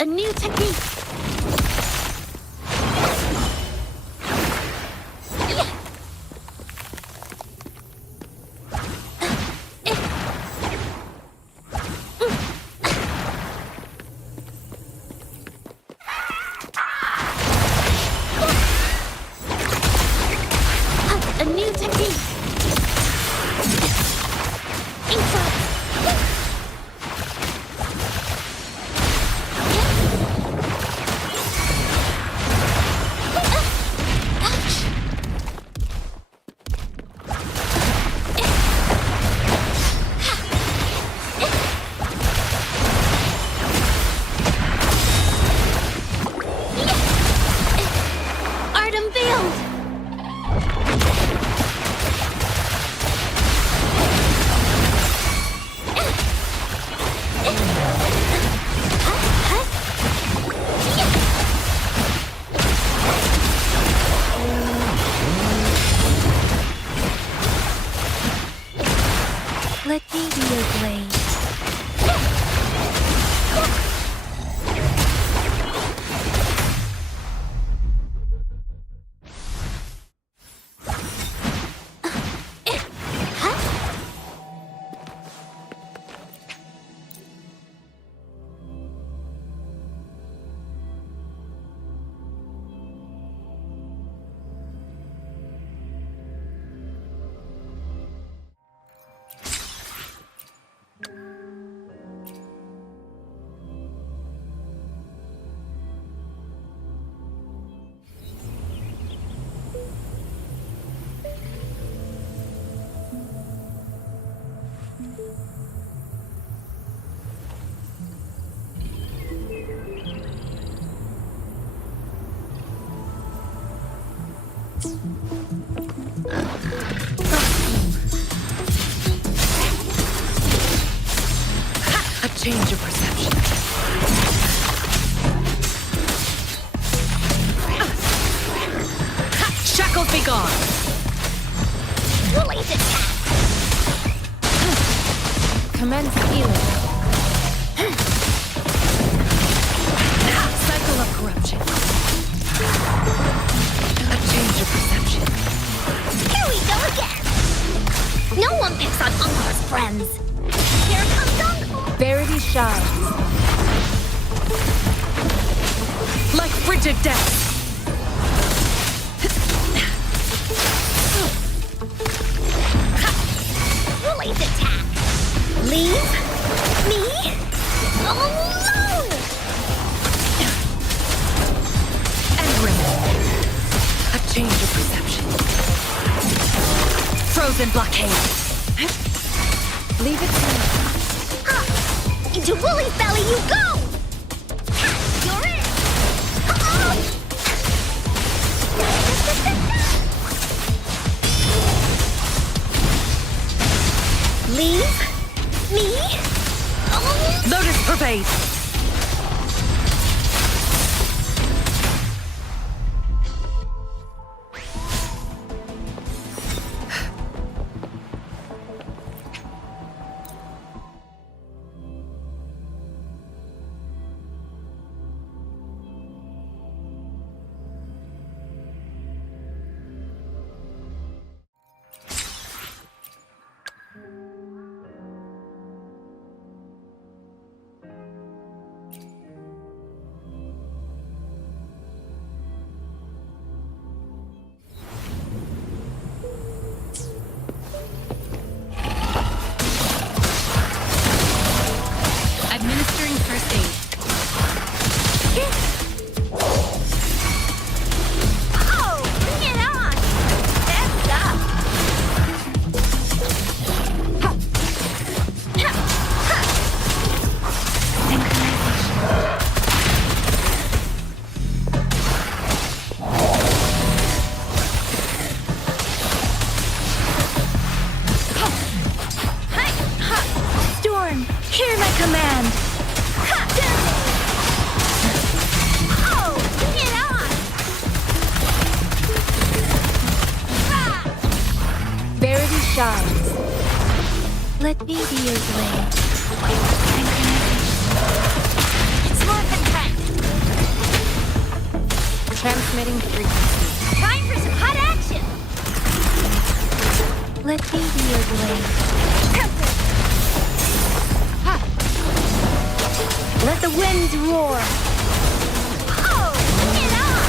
A new technique. A new technique. Inside. Art unveiled. Let me be your blade. A change of perception. Shackles be gone. Release attack. Commence healing. Cycle of corruption. A change of perception. Here we go again. No one picks on Uncle's friends. Here comes Uncle. Verity shines. Like frigid death. Release attack. Leave me alone. And remember. A change of perception. Frozen blockade. Leave it to me. Into Wooly's belly you go. Ha, you're in. Leave me alone. Lotus pervade. Administering first aid. Oh, bring it on. That's up. Storm, hear my command. Oh, bring it on. Verity shines. Let me be your blade. It's more than that. transmitting frequency. Time for some hot action! Let me be your blade. Ha! Let the winds roar. Oh, bring it on!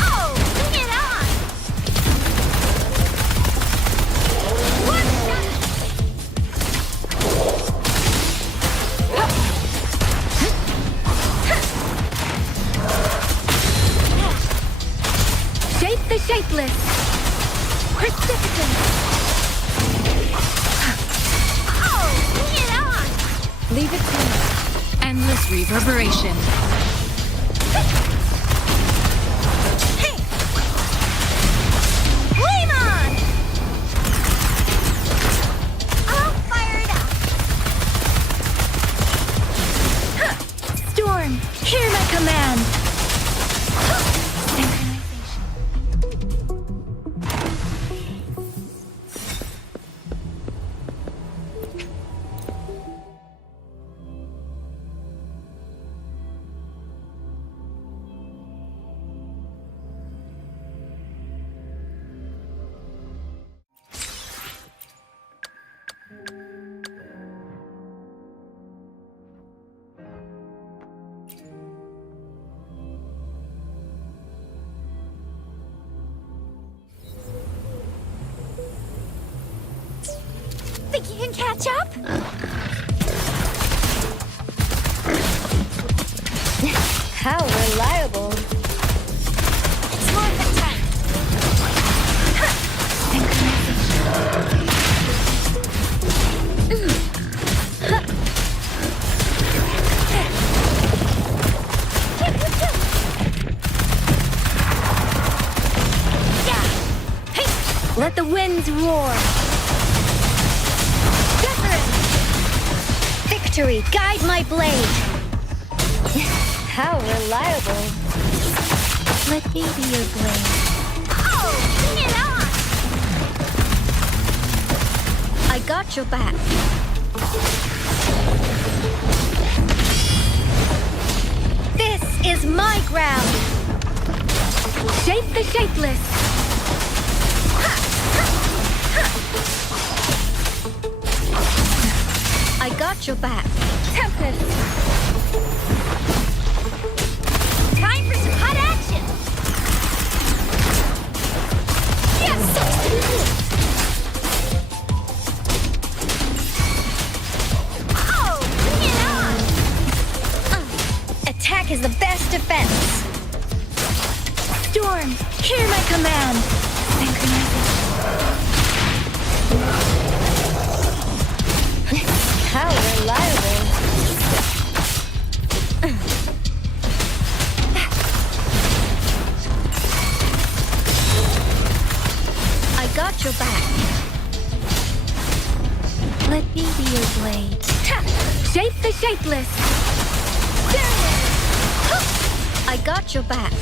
Oh, bring it on! One shot! Shape the shapeless. Precipitant. Oh, bring it on! Leave it to me. Endless reverberation. Hey! Flame on! All fired up! Storm, hear my command. Think you can catch up? How reliable. It's more than time. Yeah. Hey. Let the winds roar. Victory, guide my blade. How reliable. Let me be your blade. Oh, bring it on! I got your back. This is my ground. Shape the shapeless. I got your back. Tempest. Time for some hot action! Yes, so smooth! Oh, bring it on! Attack is the best defense. Storm, hear my command. Synchronization. How reliable. I got your back. Let me be your blade. Shape the shapeless. I got your back.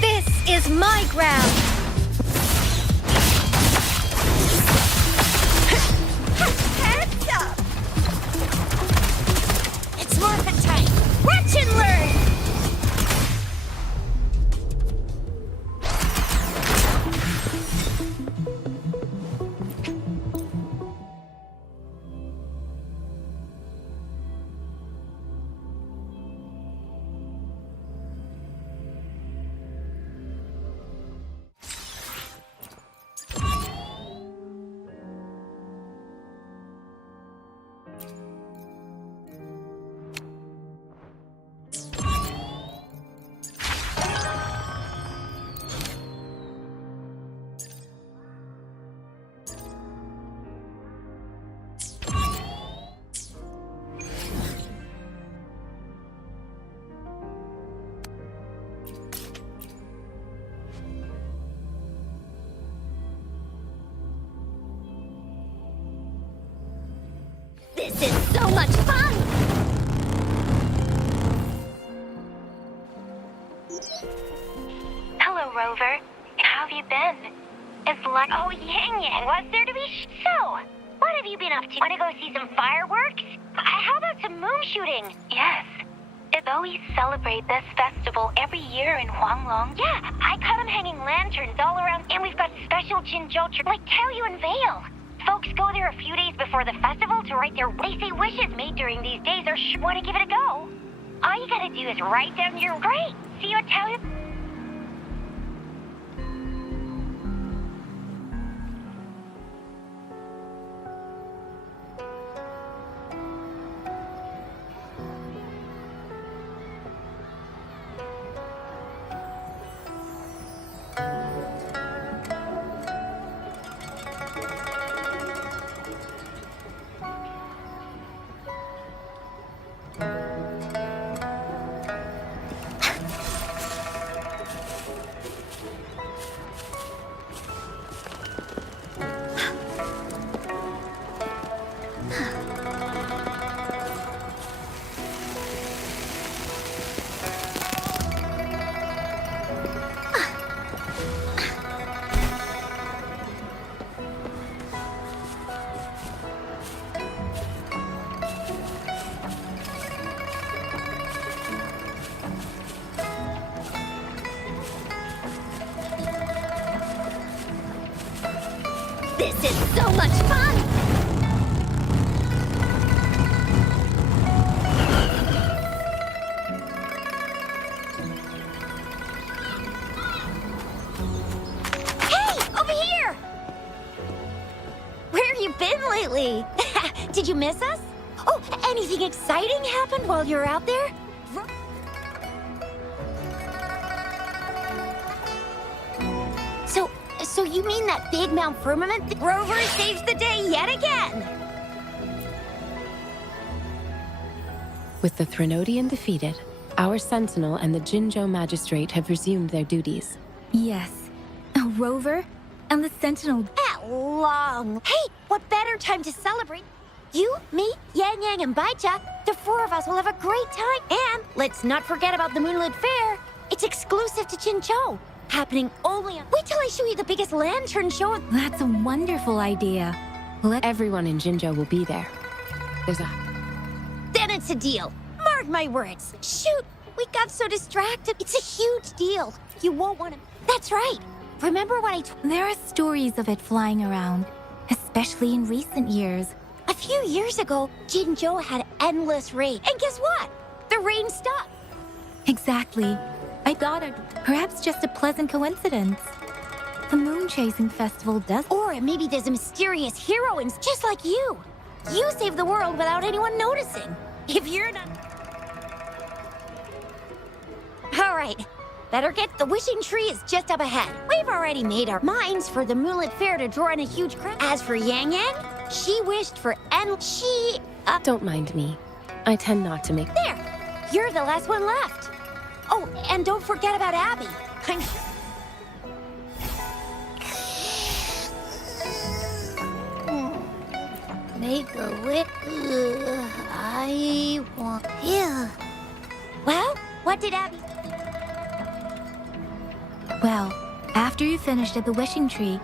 This is my ground. Heads up! It's morphin' time. Watch and learn! This is so much fun! Hello, Rover. How have you been? It's like, oh, Yang Yang, what's there to be so? What have you been up to? Want to go see some fireworks? How about some moon shooting? Yes. Though we celebrate this festival every year in Huanglong. Yeah, I caught them hanging lanterns all around, and we've got special Jinzhou like Taoyu and Vale. Folks go there a few days before the festival to write their they say wishes made during these days or want to give it a go. All you gotta do is write down your great. See you at Taoyu. This is so much fun! Hey! Over here! Where have you been lately? Did you miss us? Oh, anything exciting happened while you were out there? So you mean that big Mount Firmament rover saves the day yet again? With the Threnodian defeated, our Sentinel and the Jinzhou Magistrate have resumed their duties. Yes. A rover and the Sentinel. At long. Hey, what better time to celebrate? You, me, Yang Yang, and Baicha, the four of us will have a great time. And let's not forget about the Moonlit Fair. It's exclusive to Jinzhou. Happening only on... Wait till I show you the biggest lantern show. That's a wonderful idea. Everyone in Jinzhou will be there. Then it's a deal. Mark my words. Shoot, we got so distracted. It's a huge deal. You won't want to... That's right. Remember what I There are stories of it flying around, especially in recent years. A few years ago, Jinzhou had endless rain. And guess what? The rain stopped. Exactly. I got it. Perhaps just a pleasant coincidence. The moon chasing festival does. Or maybe there's a mysterious hero in just like you. You saved the world without anyone noticing. If you're not... All right. Better get the wishing tree is just up ahead. We've already made our minds for the Moonlit Fair to draw in a huge crowd. As for Yang Yang, she wished for Don't mind me. I tend not to make... There! You're the last one left. Oh, and don't forget about Abby. Make a wish. I want... Yeah. Well, what did Abby... Well, after you finished at the wishing tree...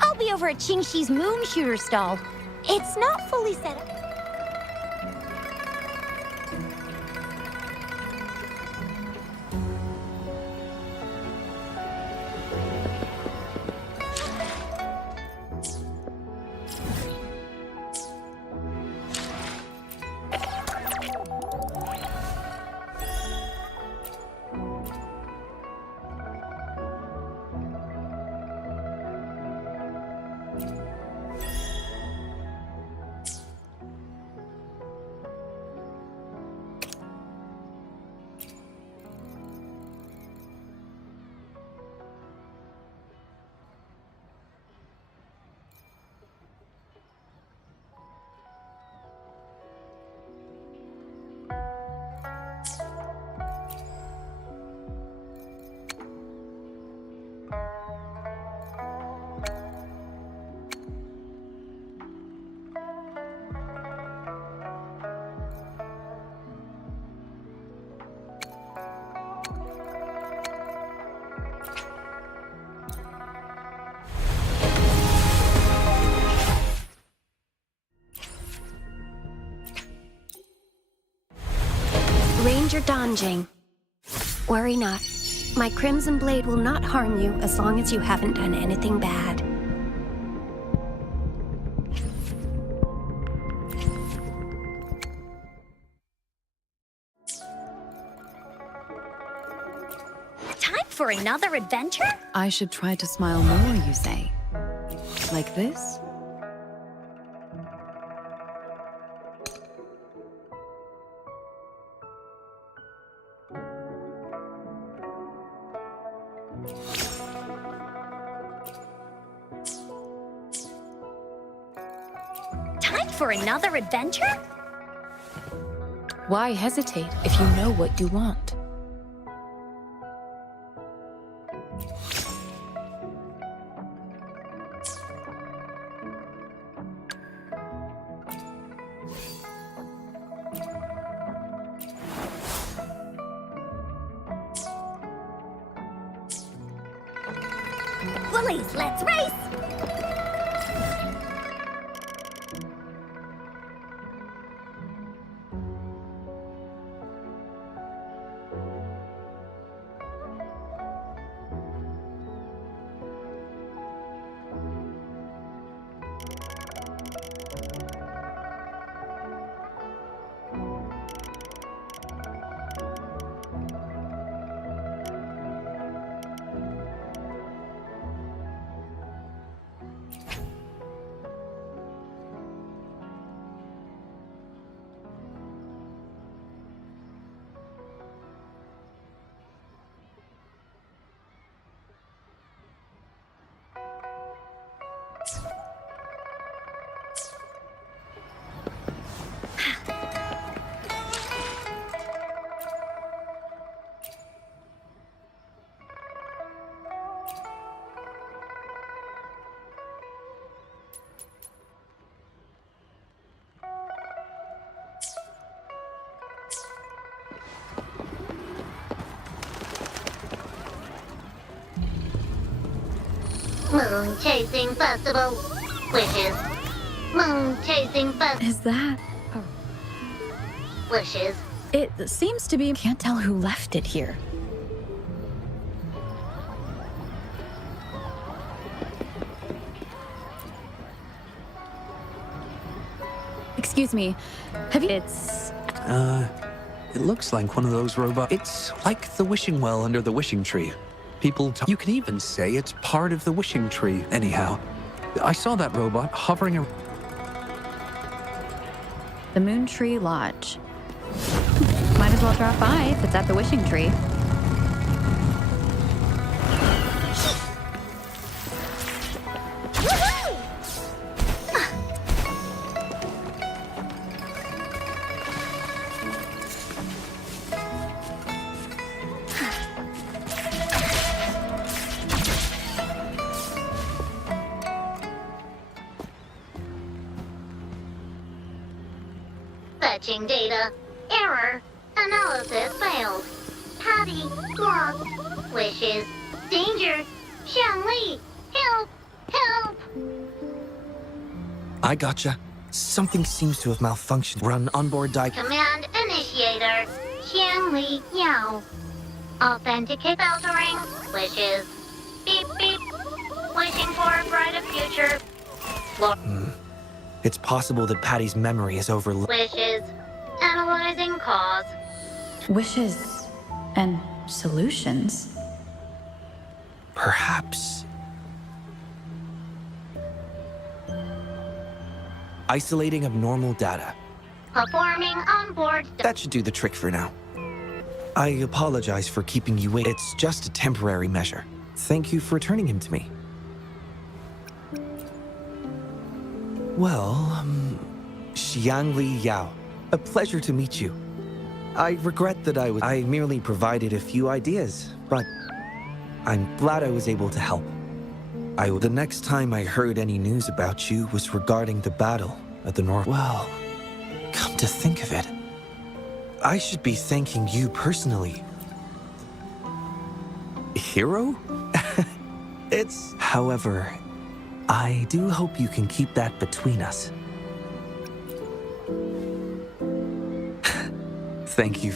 I'll be over at Qingxi's moon shooter stall. It's not fully set up. Mr. Donjing. Worry not. My Crimson Blade will not harm you as long as you haven't done anything bad. Time for another adventure? I should try to smile more, you say? Like this? Time for another adventure? Why hesitate if you know what you want? Woolies, let's race! Moon Chasing Festival. Wishes. Moon Chasing Festival. Is that... Wishes. It seems to be... Can't tell who left it here. Excuse me. Have you... It's... It looks like one of those robots. It's like the wishing well under the wishing tree. You can even say it's part of the wishing tree. Anyhow, I saw that robot hovering around. The Moon Tree Lodge. Might as well drop by if it's at the wishing tree. Fetching data. Error. Analysis failed. Patty lost. Wishes. Danger. Xiangli. Help. Help. I gotcha. Something seems to have malfunctioned. Run onboard Command initiator. Xiangli Yao. Authenticate filtering. Wishes. Beep beep. Wishing for a brighter future. It's possible that Patty's memory is overlooked. Wishes. Analyzing cause. Wishes and solutions. Perhaps. Isolating abnormal data. Performing onboard. That should do the trick for now. I apologize for keeping you waiting. It's just a temporary measure. Thank you for returning him to me. Well, Xiangli Yao, a pleasure to meet you. I regret that I merely provided a few ideas, but I'm glad I was able to help. The next time I heard any news about you was regarding the battle at the North. Well, come to think of it, I should be thanking you personally. Hero? However, I do hope you can keep that between us. Thank you.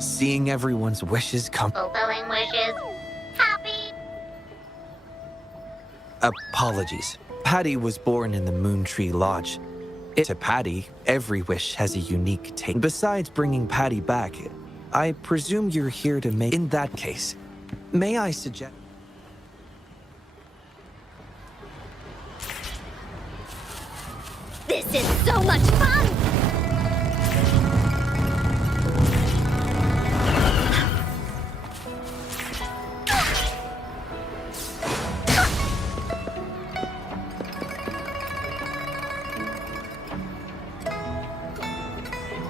Seeing everyone's wishes come. Fulfilling wishes. Happy. Apologies. Patty was born in the Moon Tree Lodge. To Patty, every wish has a unique take. Besides bringing Patty back, I presume you're here to make... In that case, may I suggest... This is so much fun!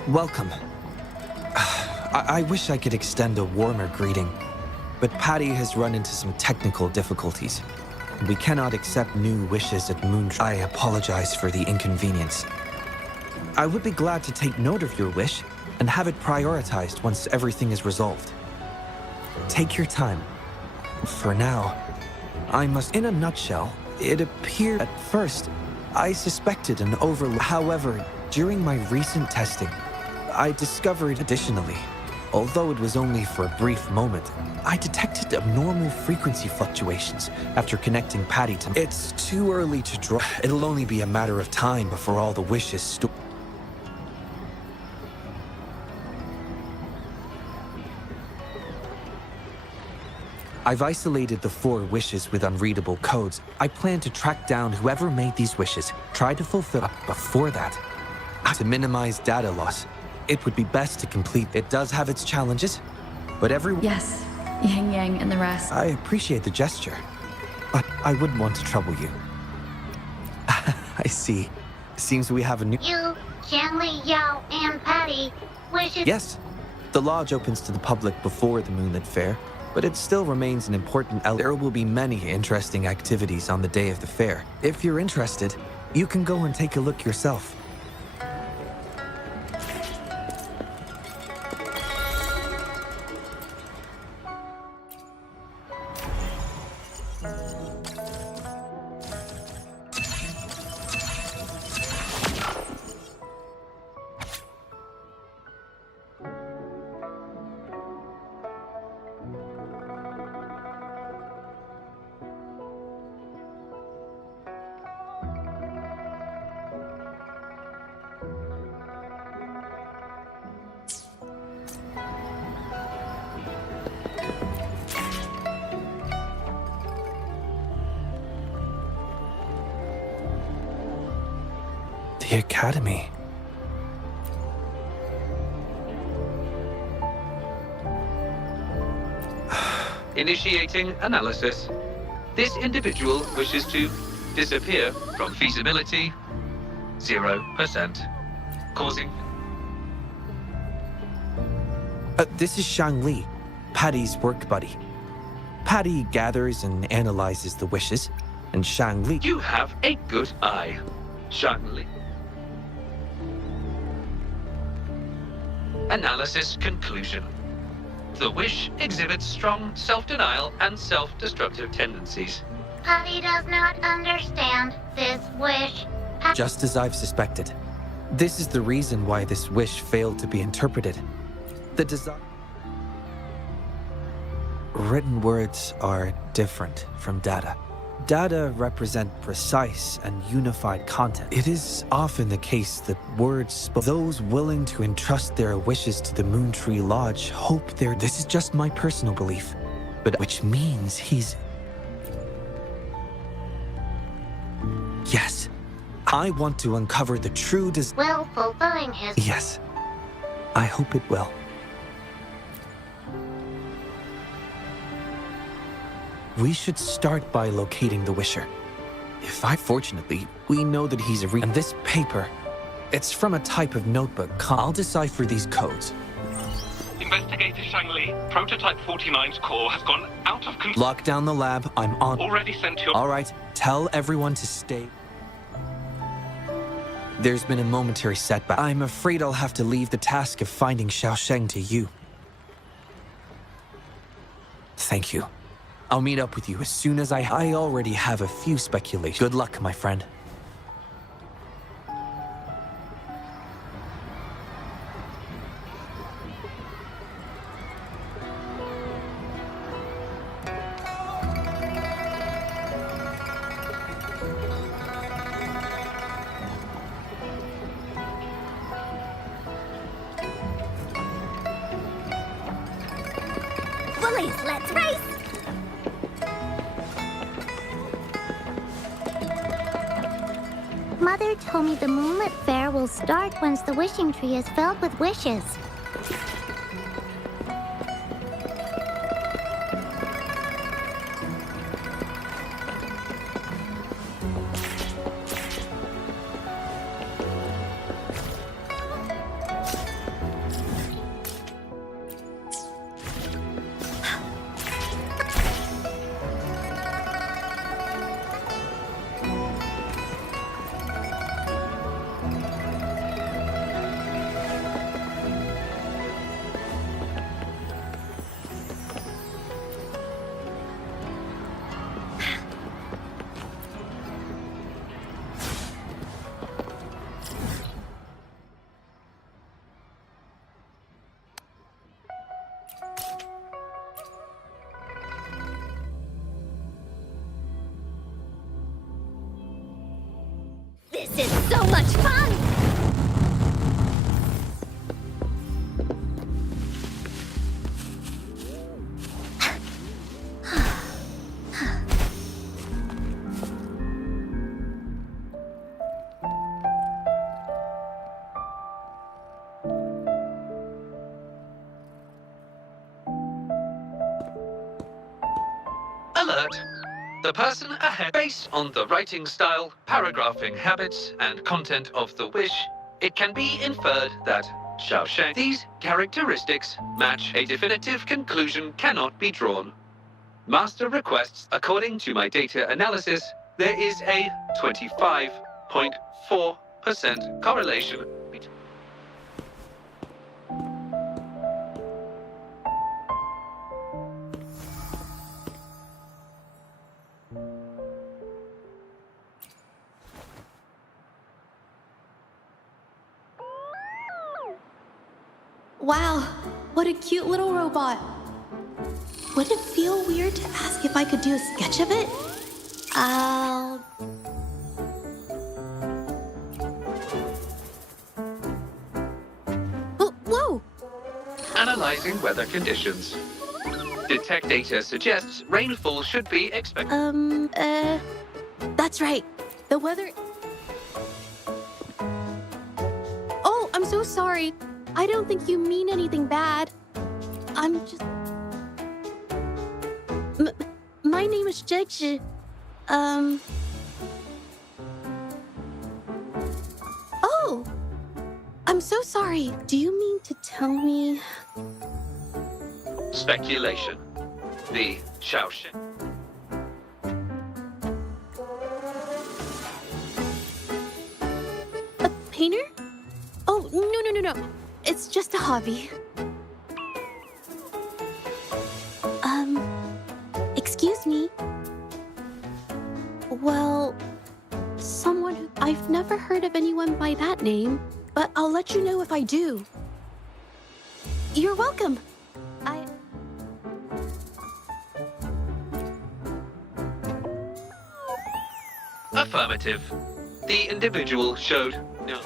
Welcome. I wish I could extend a warmer greeting, but Patty has run into some technical difficulties. We cannot accept new wishes at Moon. I apologize for the inconvenience. I would be glad to take note of your wish and have it prioritized once everything is resolved. Take your time. For now, I must... In a nutshell, it appeared at first I suspected an overload. However, during my recent testing, I discovered additionally, although it was only for a brief moment, I detected abnormal frequency fluctuations after connecting Patty to... It's too early to draw. It'll only be a matter of time before all the wishes I've isolated the 4 wishes with unreadable codes. I plan to track down whoever made these wishes, try to fulfill... Before that, to minimize data loss, it would be best to complete... It does have its challenges, but everyone... Yes, Yang Yang and the rest. I appreciate the gesture, but I wouldn't want to trouble you. I see. Seems we have a new... You, Xiangli, Yao, and Patty wishes... Yes, the lodge opens to the public before the Moonlit Fair, but it still remains an important element. There will be many interesting activities on the day of the fair. If you're interested, you can go and take a look yourself. The Academy. Initiating analysis. This individual wishes to disappear from feasibility 0%, causing... This is Shang Li, Patty's work buddy. Patty gathers and analyzes the wishes, and Shang Li... You have a good eye, Shang-Li. Analysis conclusion. The wish exhibits strong self-denial and self-destructive tendencies. Patty does not understand this wish. Just as I've suspected. This is the reason why this wish failed to be interpreted. The design... Written words are different from data. Data represent precise and unified content. It is often the case that words those willing to entrust their wishes to the Moon Tree Lodge hope they're... This is just my personal belief, but which means he's... Yes, I want to uncover the true Will fulfilling his... Yes, I hope it will. We should start by locating the Wisher. Fortunately, we know that he's a And this paper, it's from a type of notebook. I'll decipher these codes. Investigator Shang-Li, Prototype 49's core has gone out of control. Lock down the lab, I'm on. Already sent your... All right, tell everyone to stay. There's been a momentary setback. I'm afraid I'll have to leave the task of finding Xiaosheng to you. Thank you. I'll meet up with you as soon as I already have a few speculations. Good luck, my friend. Bullies, let's race! Mother told me the Moonlit Fair will start once the wishing tree is filled with wishes. This is so much fun! Alert! The person ahead, based on the writing style, paragraphing habits, and content of the wish, it can be inferred that Xiaosheng. These characteristics match. A definitive conclusion cannot be drawn. Master requests, according to my data analysis, there is a 25.4% correlation. Wow, what a cute little robot. Would it feel weird to ask if I could do a sketch of it? Oh, whoa! Analyzing weather conditions. Detect data suggests rainfall should be expected. That's right. The weather... Oh, I'm so sorry. I don't think you mean anything bad. I'm just... My name is Zhezhi. Oh! I'm so sorry. Do you mean to tell me... Speculation. The Xiaosheng. A painter? Oh, no. It's just a hobby. Excuse me? Well, someone who... I've never heard of anyone by that name, but I'll let you know if I do. You're welcome. Affirmative. The individual showed no.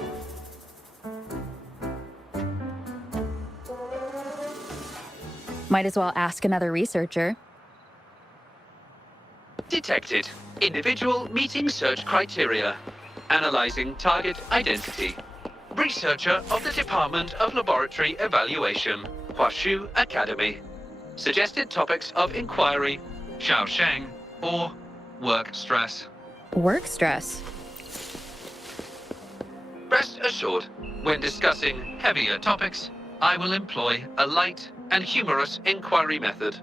Might as well ask another researcher. Detected. Individual meeting search criteria. Analyzing target identity. Researcher of the Department of Laboratory Evaluation, Huashu Academy. Suggested topics of inquiry, Xiaosheng, or work stress. Work stress? Rest assured, when discussing heavier topics, I will employ a light and humorous inquiry method.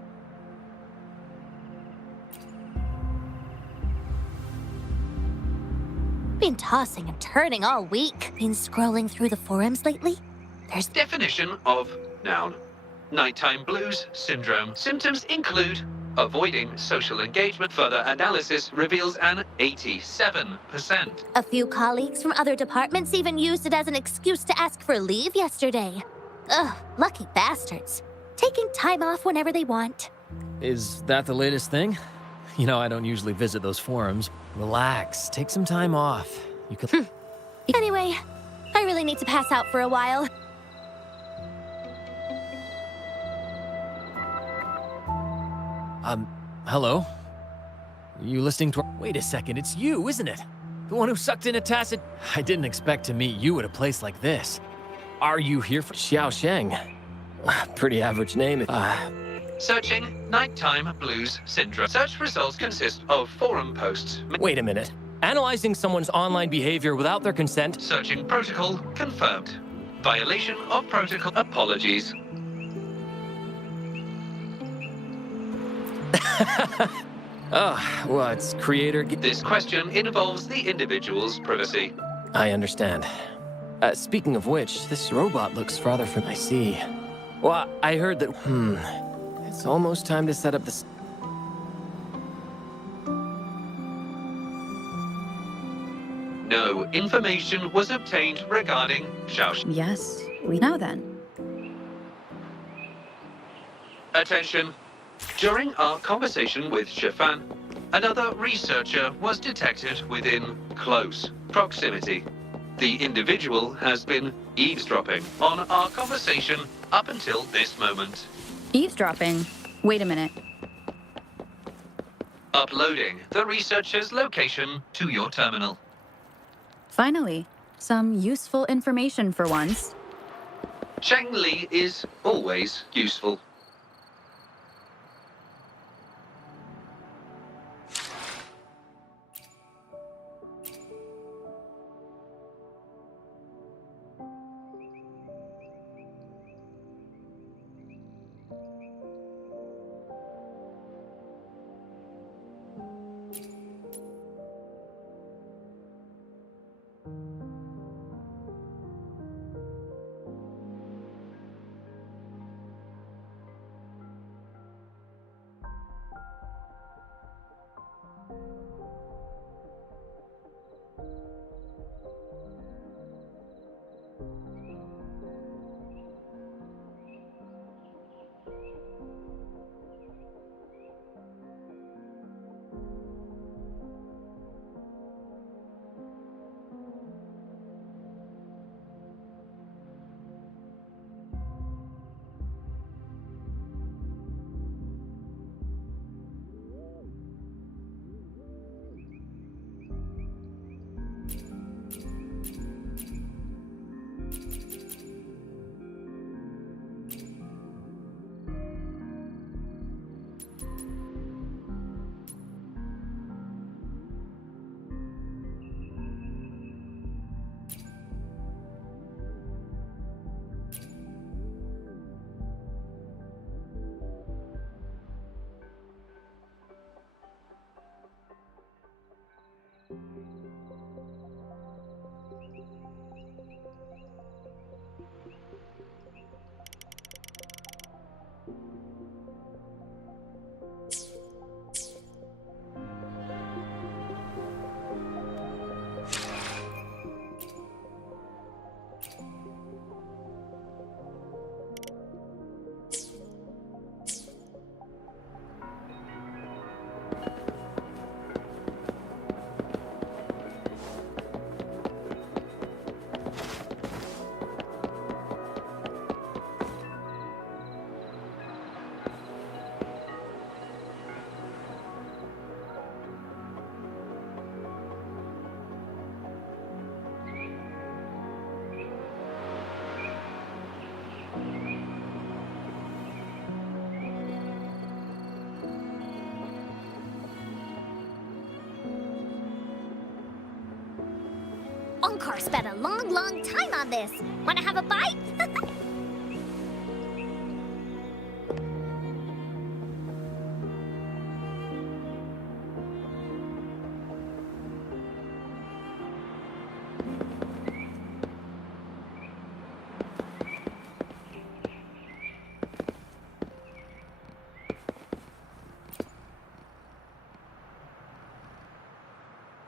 Been tossing and turning all week. Been scrolling through the forums lately. There's Definition of noun. Nighttime blues syndrome. Symptoms include avoiding social engagement. Further analysis reveals an 87%. a few colleagues from other departments even used it as an excuse to ask for leave yesterday. Ugh, lucky bastards. Taking time off whenever they want. Is that the latest thing? You know, I don't usually visit those forums. Relax, take some time off. You could... Anyway, I really need to pass out for a while. Hello? You listening to... Wait a second, it's you, isn't it? The one who sucked in a tacit... I didn't expect to meet you at a place like this. Are you here for Xiao Sheng? Pretty average name. Searching Nighttime Blues Syndrome. Search results consist of forum posts. Wait a minute. Analyzing someone's online behavior without their consent... Searching protocol confirmed. Violation of protocol. Apologies. What's creator... This question involves the individual's privacy. I understand. Speaking of which, this robot looks rather I see. Well, I heard that... It's almost time to set up this... No information was obtained regarding Xiao. Yes, we know then. Attention. During our conversation with Shifan, another researcher was detected within close proximity. The individual has been eavesdropping on our conversation up until this moment. Eavesdropping? Wait a minute. Uploading the researcher's location to your terminal. Finally, some useful information for once. Cheng Li is always useful. Onkar spent a long time on this. Wanna have a bite?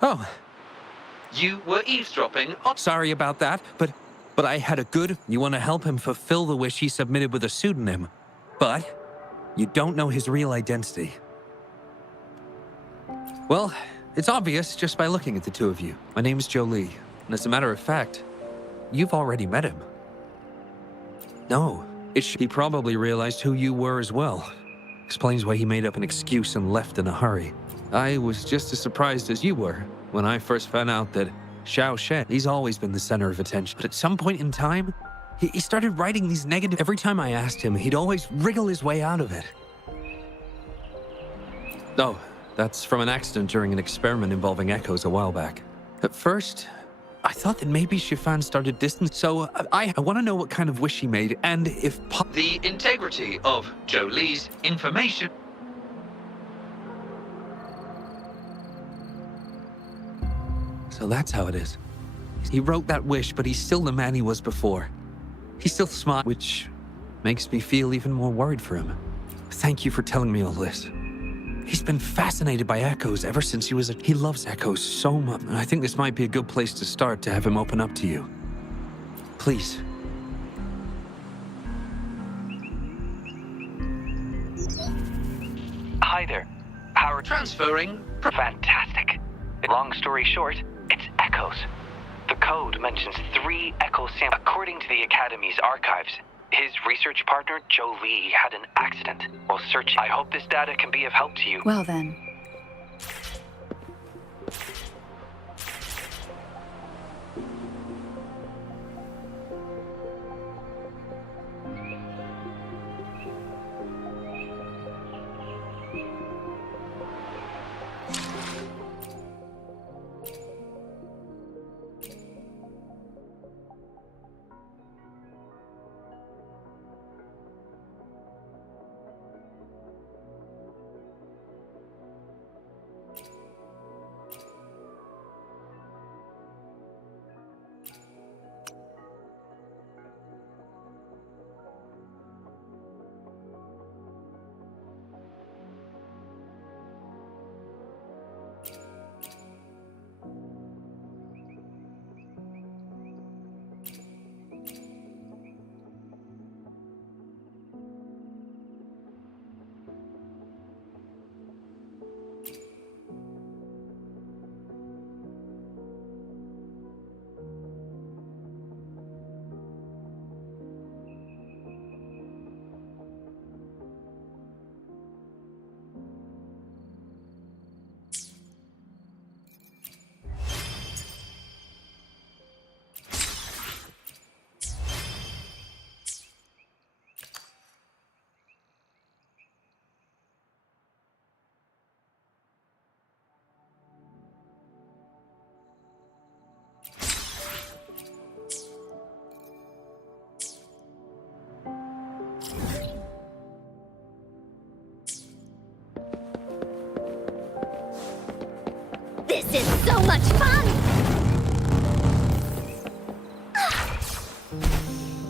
Oh, You were eavesdropping on... sorry about that, but I had a good... You want to help him fulfill the wish he submitted with a pseudonym. But you don't know his real identity. Well, it's obvious just by looking at the two of you. My name's Jolie, and as a matter of fact, you've already met him. No, he probably realized who you were as well. Explains why he made up an excuse and left in a hurry. I was just as surprised as you were when I first found out that Xiao Shen, he's always been the center of attention. But at some point in time, he started writing these negative... Every time I asked him, he'd always wriggle his way out of it. Oh, that's from an accident during an experiment involving echoes a while back. At first, I thought that maybe Shifan started distance, so I want to know what kind of wish he made, and if... The integrity of Zhou Li's information... So that's how it is. He wrote that wish, but he's still the man he was before. He's still smart, which makes me feel even more worried for him. Thank you for telling me all this. He's been fascinated by echoes ever since he was a... He loves echoes so much. And I think this might be a good place to start to have him open up to you. Please. Hi there. How are... Transferring... Fantastic. Long story short, it's echoes. The code mentions 3 echo samples. According to the Academy's archives, his research partner, Zhou Li, had an accident while searching. I hope this data can be of help to you. Well then. This is so much fun!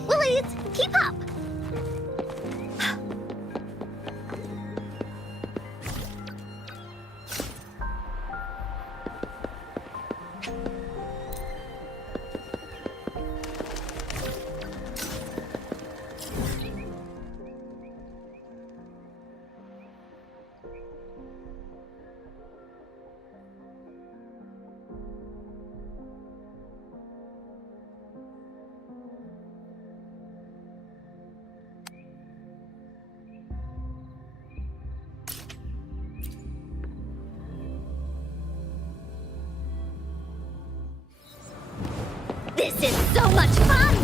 Willies, keep up! This is so much fun!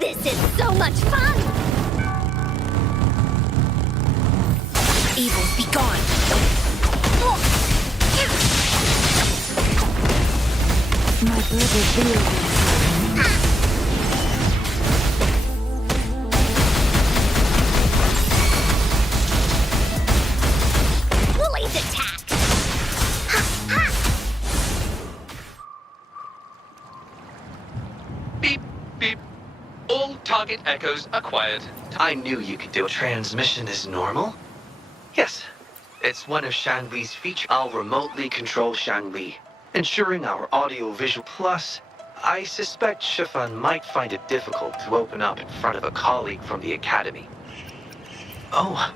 This is so much fun! Evil, be gone! My brother feels Willie's attack! Beep, beep. All target echoes acquired. I knew you could do it. Transmission is normal? Yes. It's one of Shangli's features. I'll remotely control Shangli, ensuring our audio-visual. Plus, I suspect Shifan might find it difficult to open up in front of a colleague from the Academy. Oh.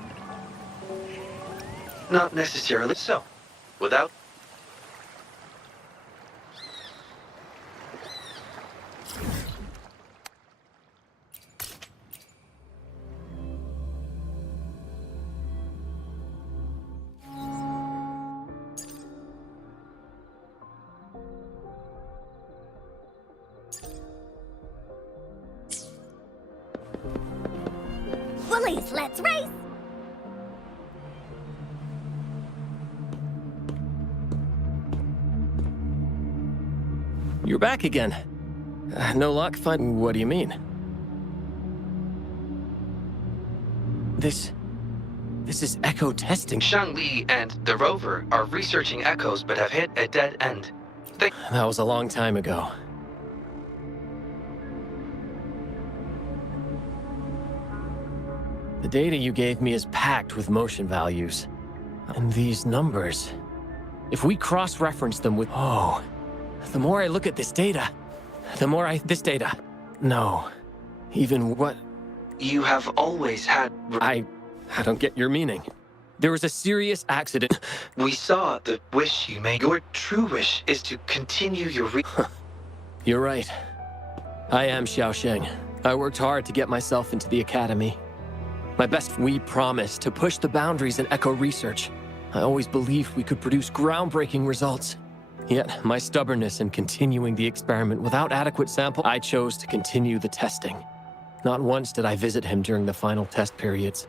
Not necessarily so. Without... Woolies, let's race! You're back again. No luck? Fun. What do you mean? This is echo testing. Shangli and the rover are researching echoes but have hit a dead end. That was a long time ago. The data you gave me is packed with motion values. And these numbers... If we cross-reference them with... Oh... The more I look at this data, the more This data... No. Even what... You have always had... I don't get your meaning. There was a serious accident. We saw the wish you made. Your true wish is to continue your You're right. I am Xiaosheng. I worked hard to get myself into the Academy. We promised to push the boundaries in echo research. I always believed we could produce groundbreaking results. Yet, my stubbornness in continuing the experiment without adequate sample, I chose to continue the testing. Not once did I visit him during the final test periods.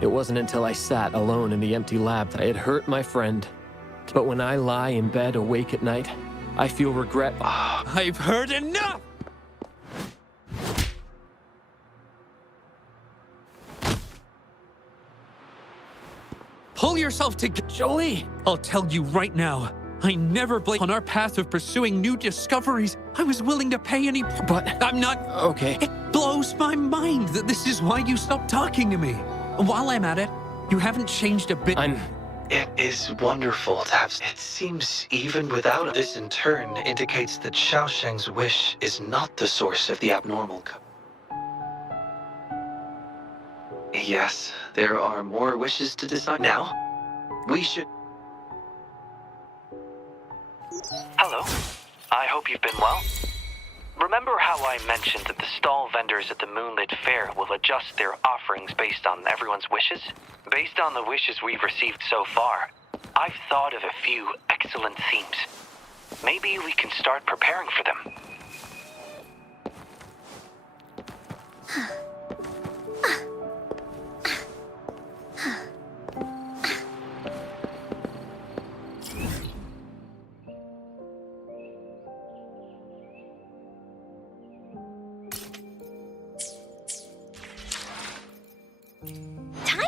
It wasn't until I sat alone in the empty lab that I had hurt my friend. But when I lie in bed awake at night, I feel regret. I've heard enough! Pull yourself together. Jolie! I'll tell you right now, I never blamed on our path of pursuing new discoveries. I was willing to pay any... But I'm not... Okay. It blows my mind that this is why you stopped talking to me. While I'm at it, you haven't changed a bit. It is wonderful to have... It seems even without this in turn indicates that Xiaosheng's wish is not the source of the abnormal. Yes, there are more wishes to decide. Now, we should... Hello. I hope you've been well. Remember how I mentioned that the stall vendors at the Moonlit Fair will adjust their offerings based on everyone's wishes? Based on the wishes we've received so far, I've thought of a few excellent themes. Maybe we can start preparing for them.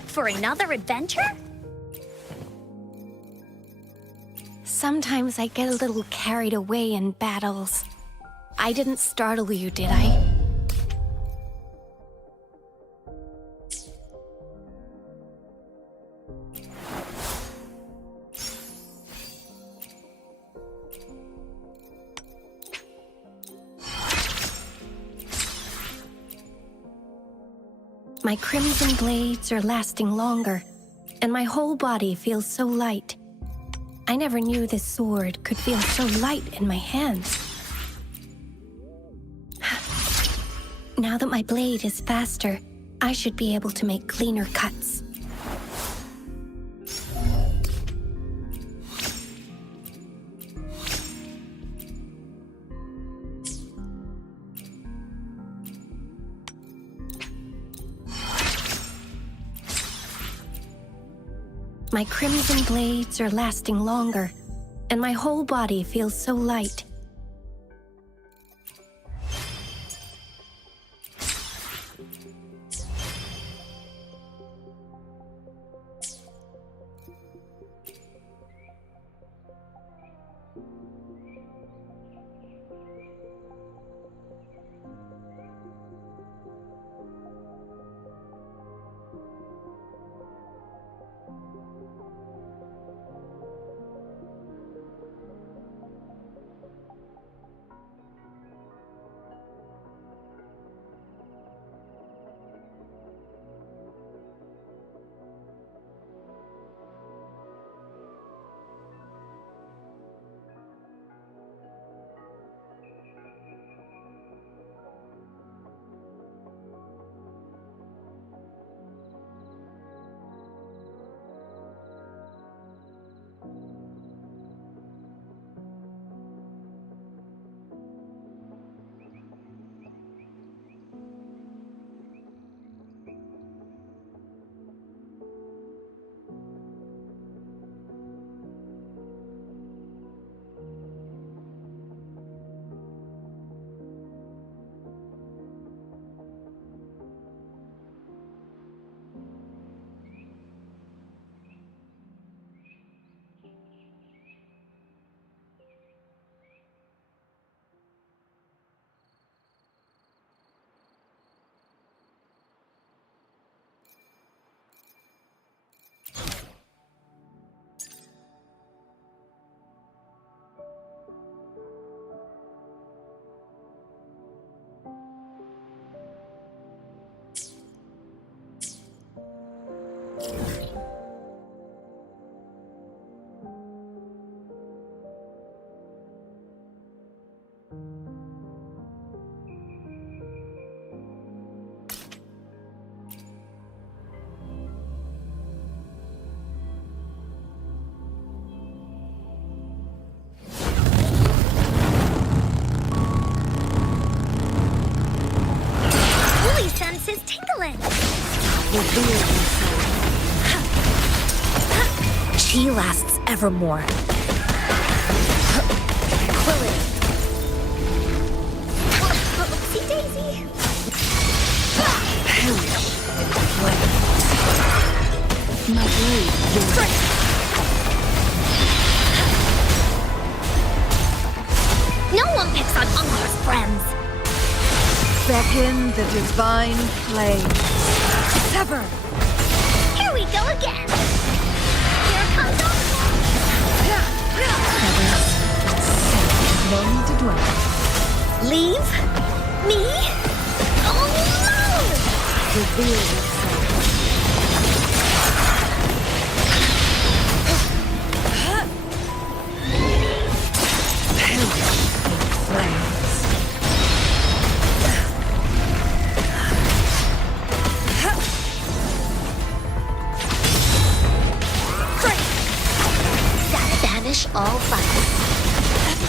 For another adventure? Sometimes I get a little carried away in battles. I didn't startle you, did I? My crimson blades are lasting longer, and my whole body feels so light. I never knew this sword could feel so light in my hands. Now that my blade is faster, I should be able to make cleaner cuts. My crimson blades are lasting longer, and my whole body feels so light. Woolly sense is tingling. Chi lasts evermore. Quilly. Oopsie daisy. My blade. No one picks on Ungar's friends. Beckon the divine flame. Sever. Here we go again. Here comes No need to dwell. Leave me alone. Reveal yourself. Banish all fights.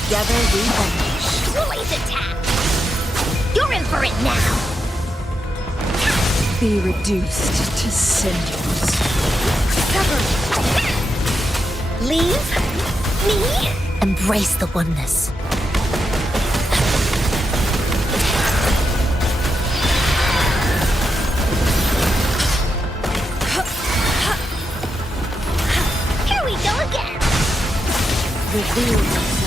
Together we vanish. Woolly's attack. You're in for it now. Be reduced to cinders. Sever. Leave me. Embrace the oneness. Here we go again. Reveal yourself.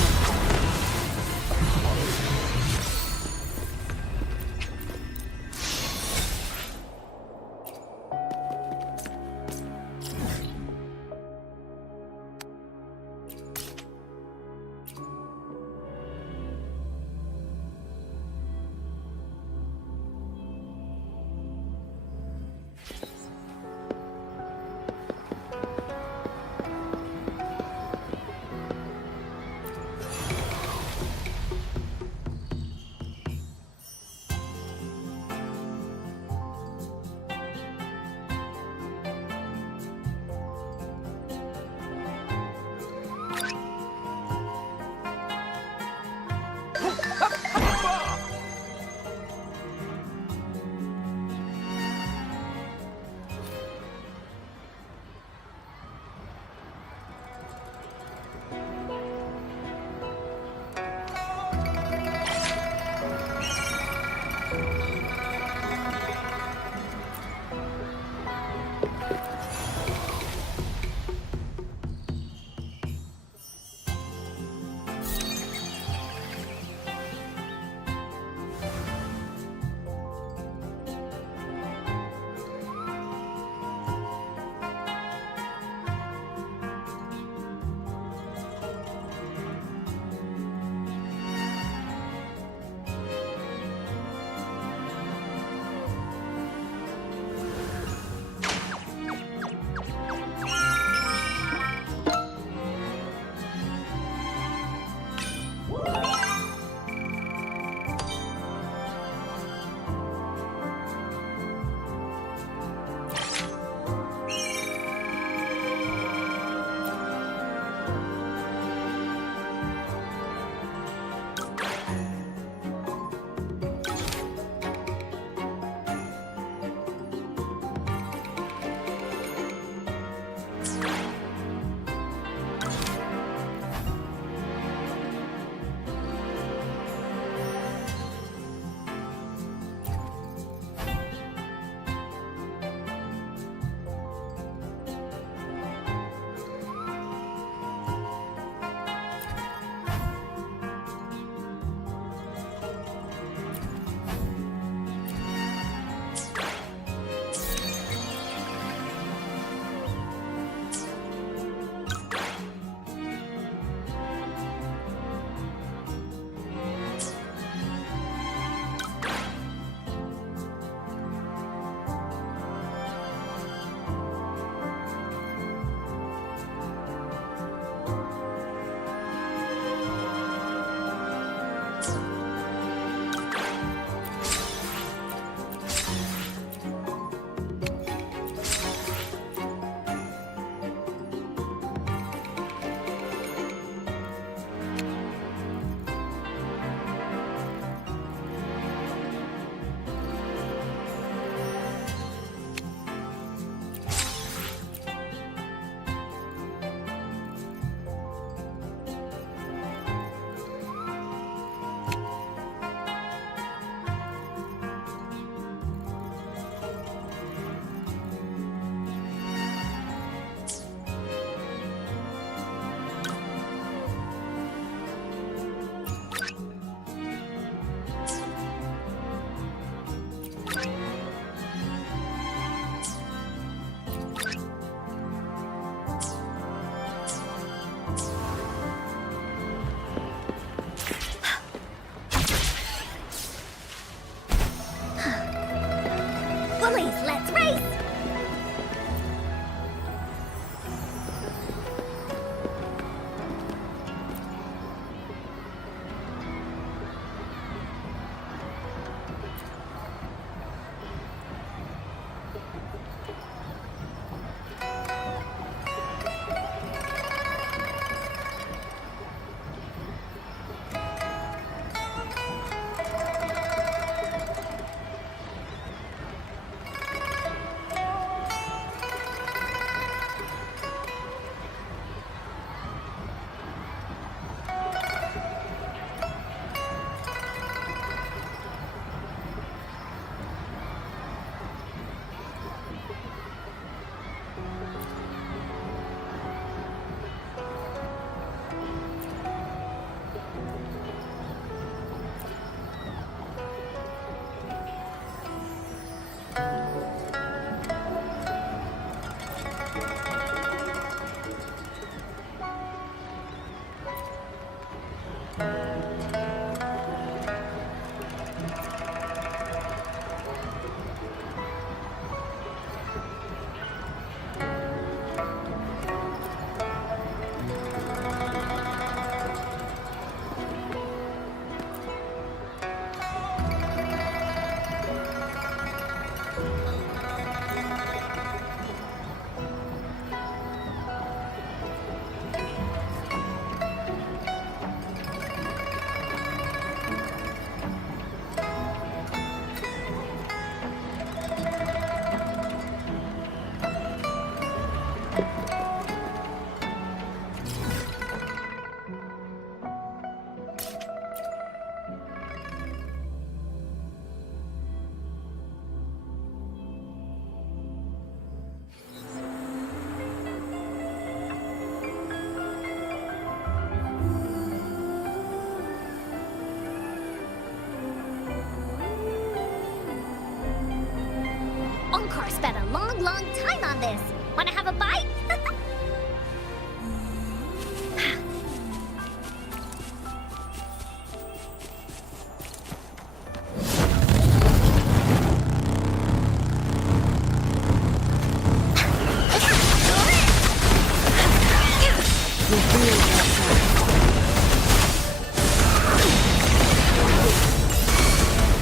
Or spent a long, long time on this. Wanna have a bite?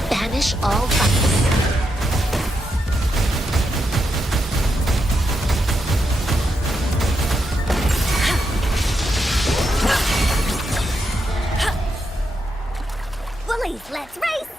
Banish all fights. Woolies, let's race!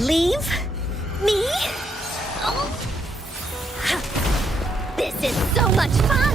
Leave me? Oh. This is so much fun!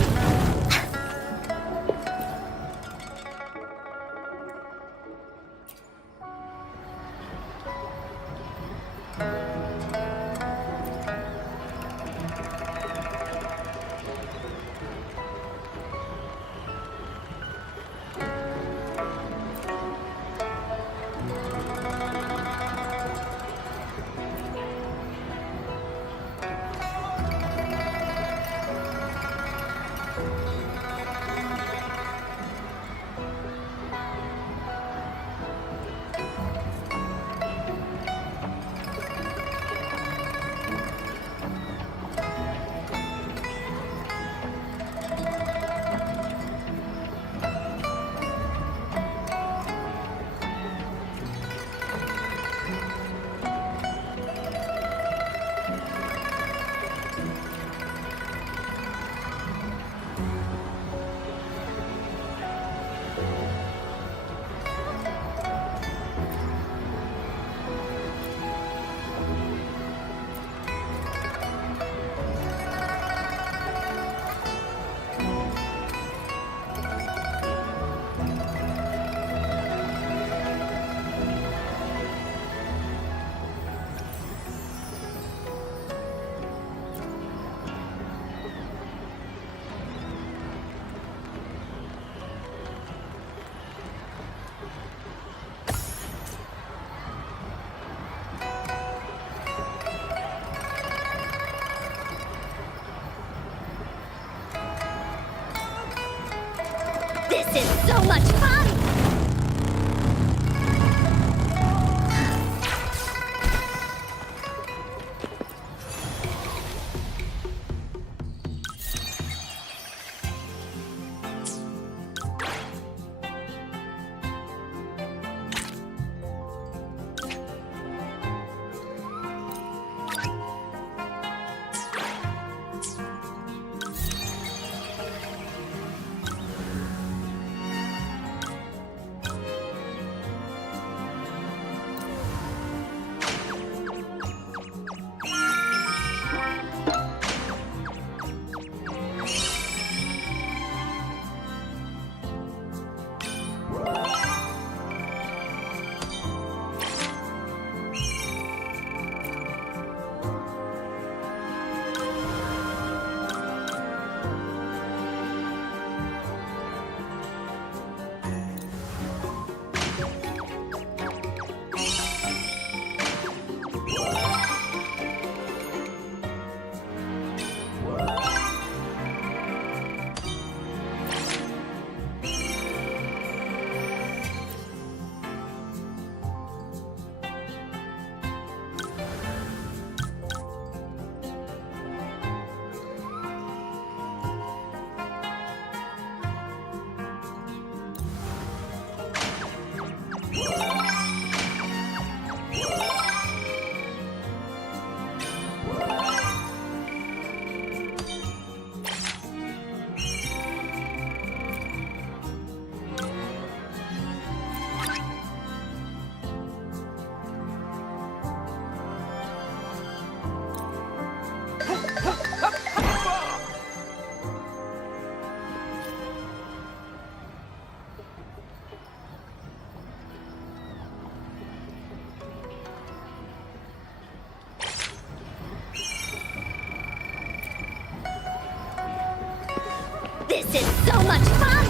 This is so much fun! This is so much fun!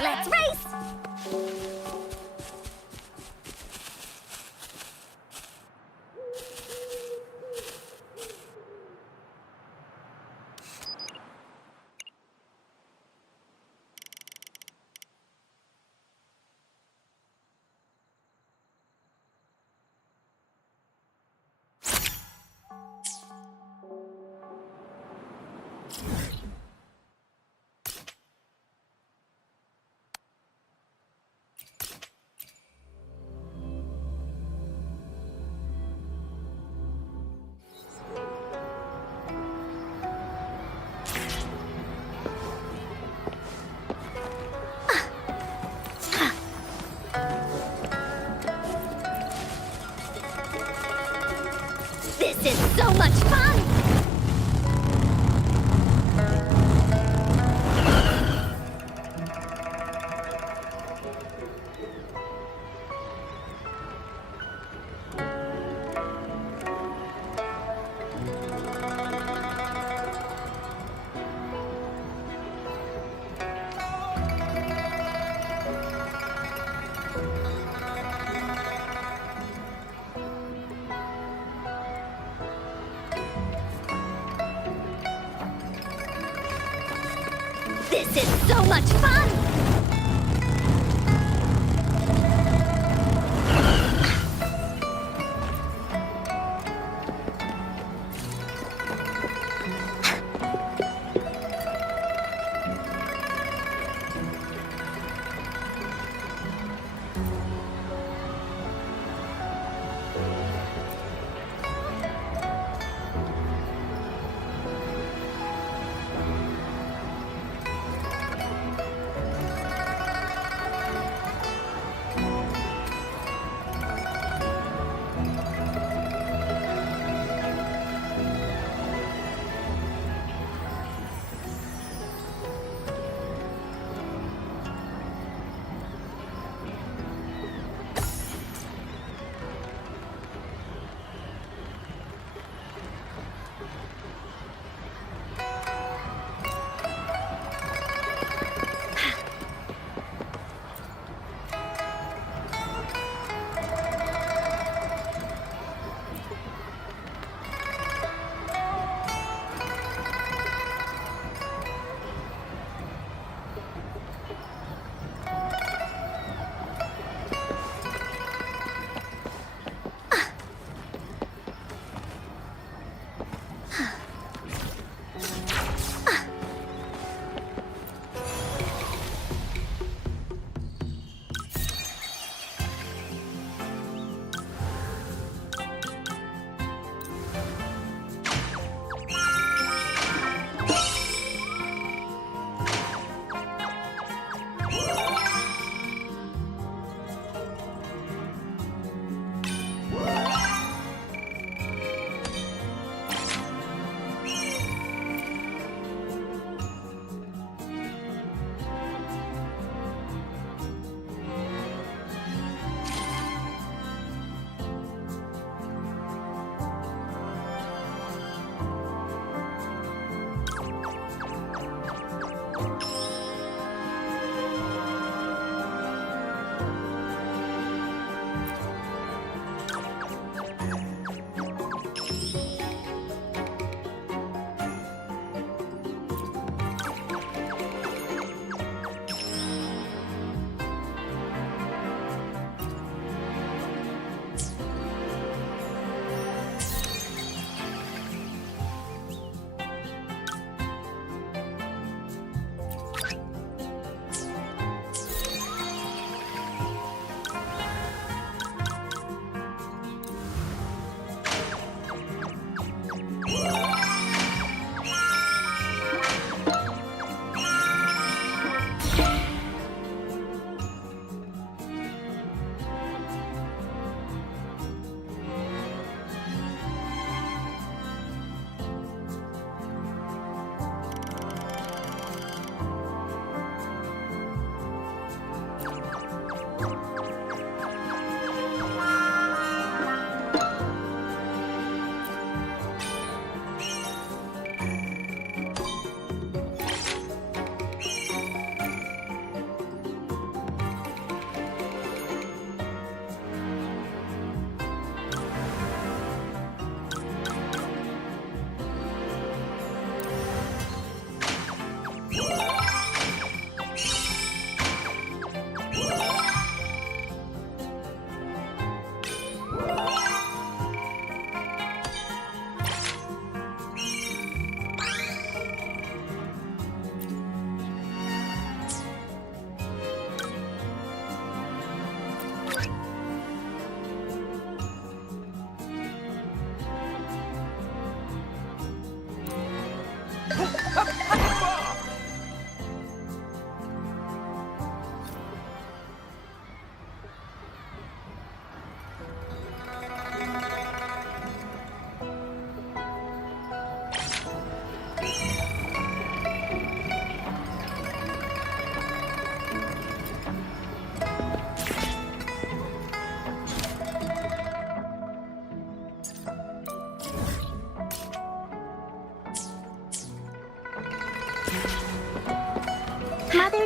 Let's race! This is so much fun! This is so much fun!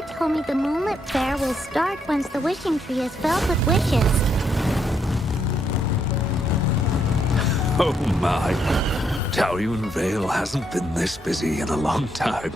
told me the Moonlit Fair will start once the wishing tree is filled with wishes. Oh my. Taoyuan Vale hasn't been this busy in a long time.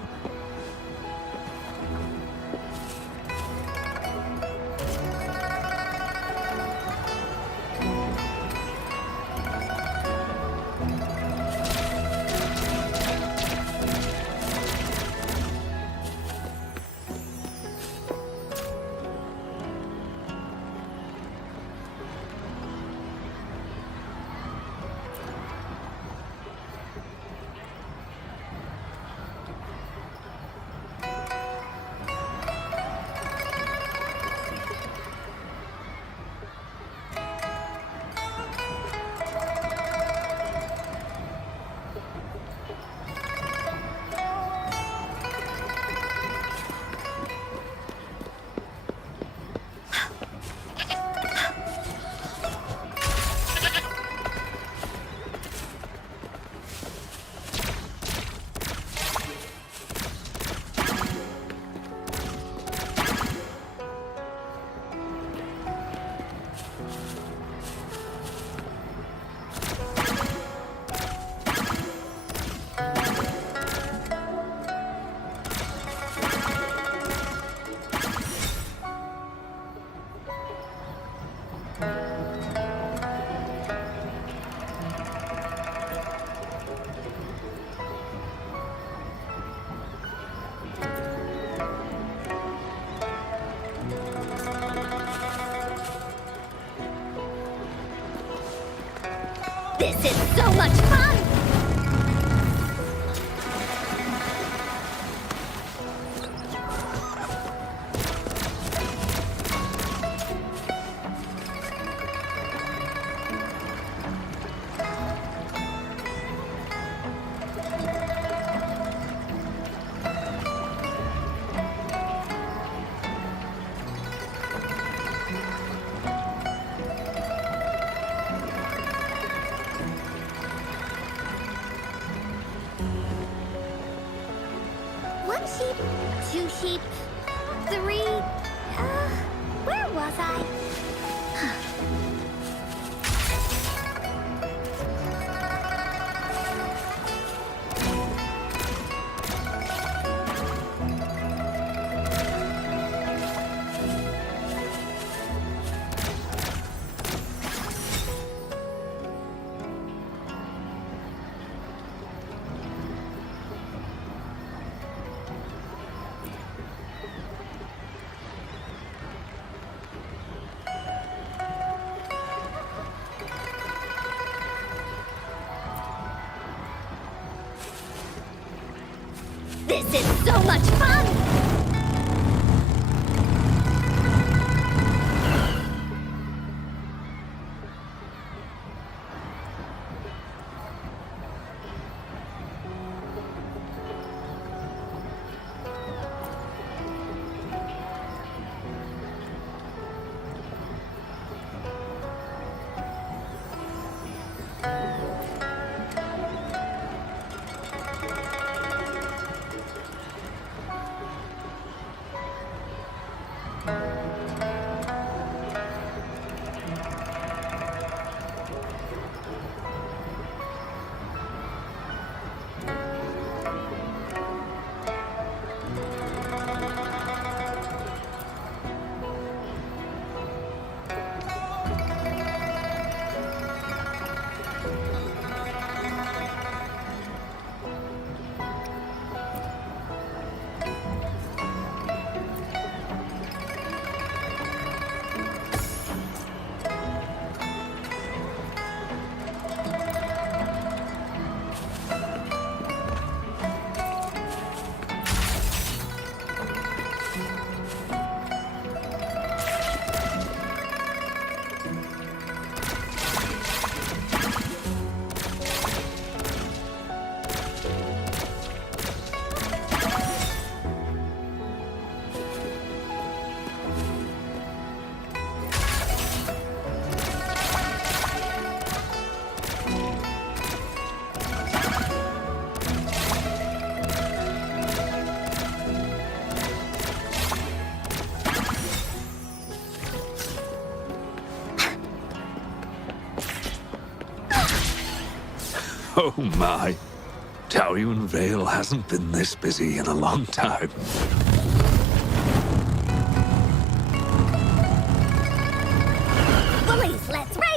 This is so much fun! One sheep, two sheep, three... where was I? This is so much fun! Oh my. Taoyuan Vale hasn't been this busy in a long time. Bullies, let's race!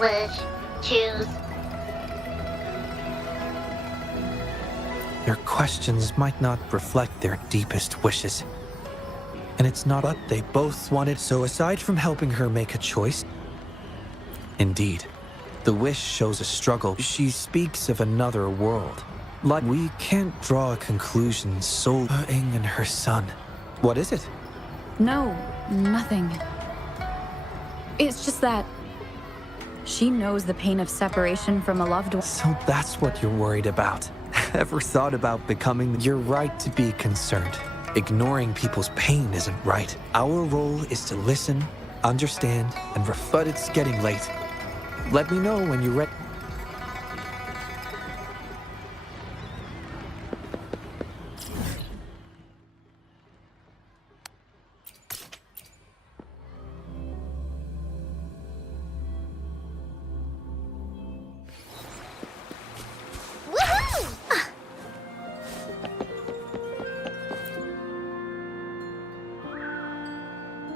Wish. Choose. Their questions might not reflect their deepest wishes. And it's not what they both wanted, so aside from helping her make a choice, indeed, the wish shows a struggle. She speaks of another world. Like we can't draw a conclusion solely on Ing and her son. What is it? No, nothing. It's just that she knows the pain of separation from a loved one. So that's what you're worried about. Ever thought about becoming? You're right to be concerned. Ignoring people's pain isn't right. Our role is to listen, understand, and but it's getting late. Let me know when you're ready.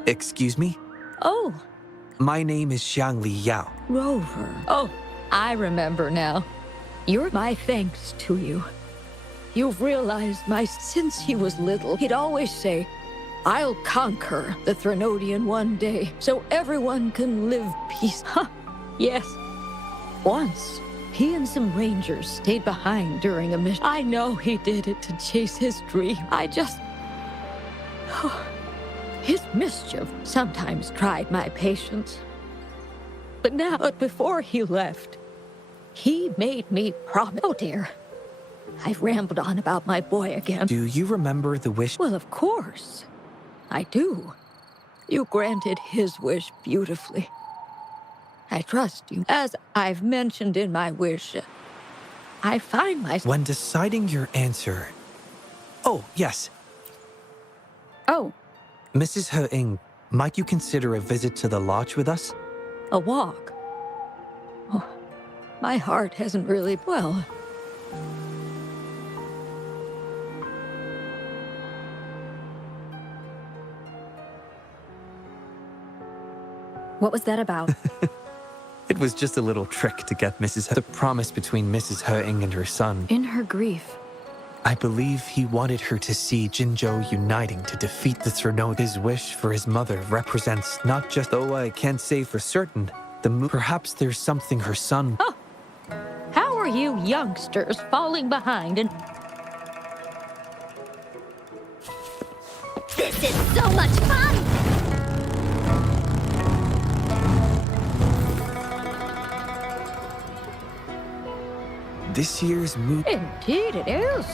Excuse me? Oh, My name is Xiangli Yao. Rover. Oh, I remember now. My thanks to you. You've realized since he was little, he'd always say, I'll conquer the Threnodian one day, so everyone can live peace. Huh, yes. Once, he and some rangers stayed behind during a mission. I know he did it to chase his dream. His mischief sometimes tried my patience. But before he left, he made me promise. Oh dear, I've rambled on about my boy again. Do you remember the wish? Well, of course, I do. You granted his wish beautifully. I trust you. As I've mentioned in my wish, I find myself... When deciding your answer... Oh, yes. Oh. Mrs. He Ing, might you consider a visit to the lodge with us? A walk? Oh, my heart hasn't really... Well... What was that about? It was just a little trick to get Mrs. He... The promise between Mrs. He Ing and her son. In her grief. I believe he wanted her to see Jinzhou uniting to defeat the Threnodian. His wish for his mother represents not just... Though I can't say for certain, perhaps there's something her son... Oh, how are you youngsters falling behind and... This is so much fun! This year's moon... Indeed it is.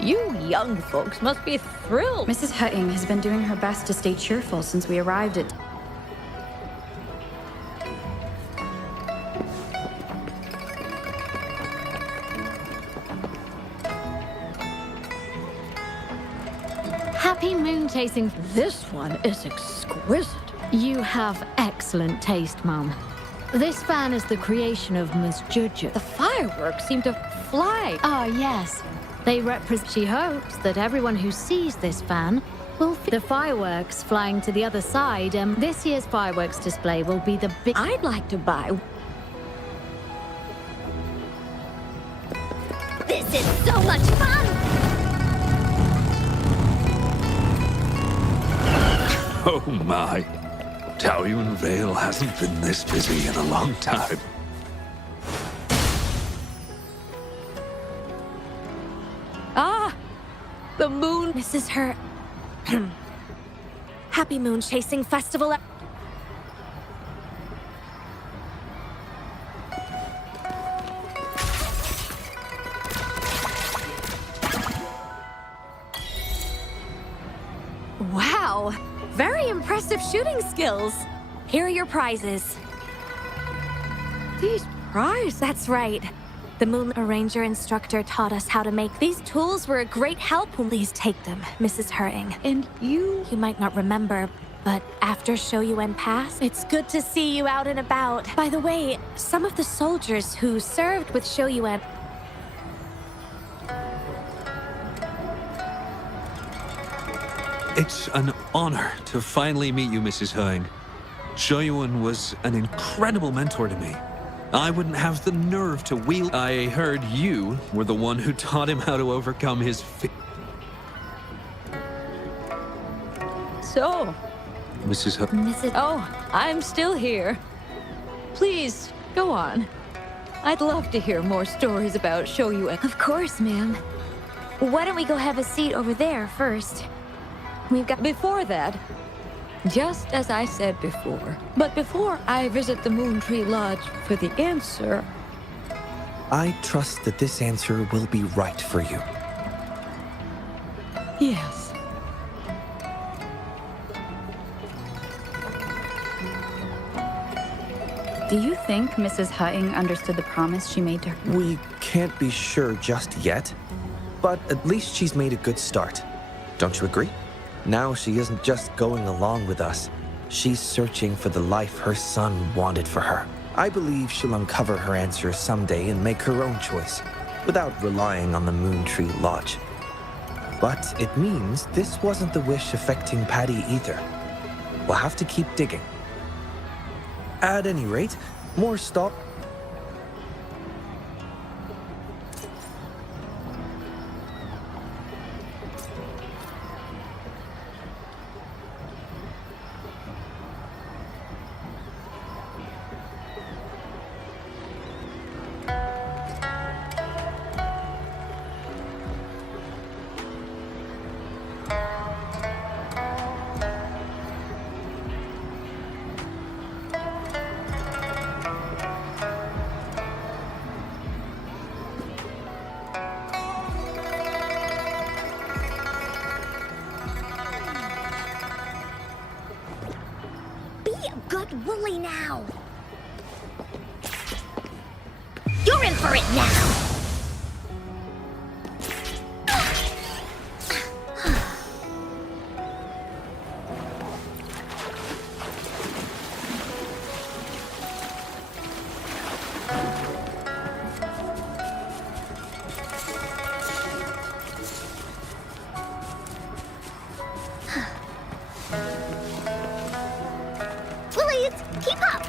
You young folks must be thrilled. Mrs. Hutting has been doing her best to stay cheerful since we arrived at... Happy moon chasing. This one is exquisite. You have excellent taste, Mum. This fan is the creation of Miss Juju. The fireworks seem to fly. Ah, yes. They represent. She hopes that everyone who sees this fan will the fireworks flying to the other side. This year's fireworks display will be the big. I'd like to buy. This is so much fun! Oh my. Taoyuan Vale hasn't been this busy in a long time. Ah! The moon... This is her... Happy Moon Chasing Festival... Wow! Very impressive shooting skills. Here are your prizes. These prizes? That's right. The Moon Arranger instructor taught us how to make these tools were a great help. Please take them, Mrs. Hurting. And you? You might not remember, but after Shoyuan passed, it's good to see you out and about. By the way, some of the soldiers who served with Shoyuan... It's an honor to finally meet you, Mrs. Hung. Shoyuan was an incredible mentor to me. I wouldn't have the nerve to wield... I heard you were the one who taught him how to overcome his So... Mrs. Hung... Oh, I'm still here. Please, go on. I'd love to hear more stories about Shoyuan. Of course, ma'am. Why don't we go have a seat over there first? We've got... Before that, just as I said before, but before I visit the Moon Tree Lodge for the answer... I trust that this answer will be right for you. Yes. Do you think Mrs. Hutting understood the promise she made to her? We can't be sure just yet, but at least she's made a good start. Don't you agree? Now she isn't just going along with us. She's searching for the life her son wanted for her. I believe she'll uncover her answer someday and make her own choice, without relying on the Moon Tree Lodge. But it means this wasn't the wish affecting Patty either. We'll have to keep digging. At any rate, more stop. Good Wooly now! You're in for it now! Keep up!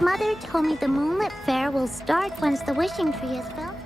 Mother told me the Moonlit Fair will start once the wishing tree is filled.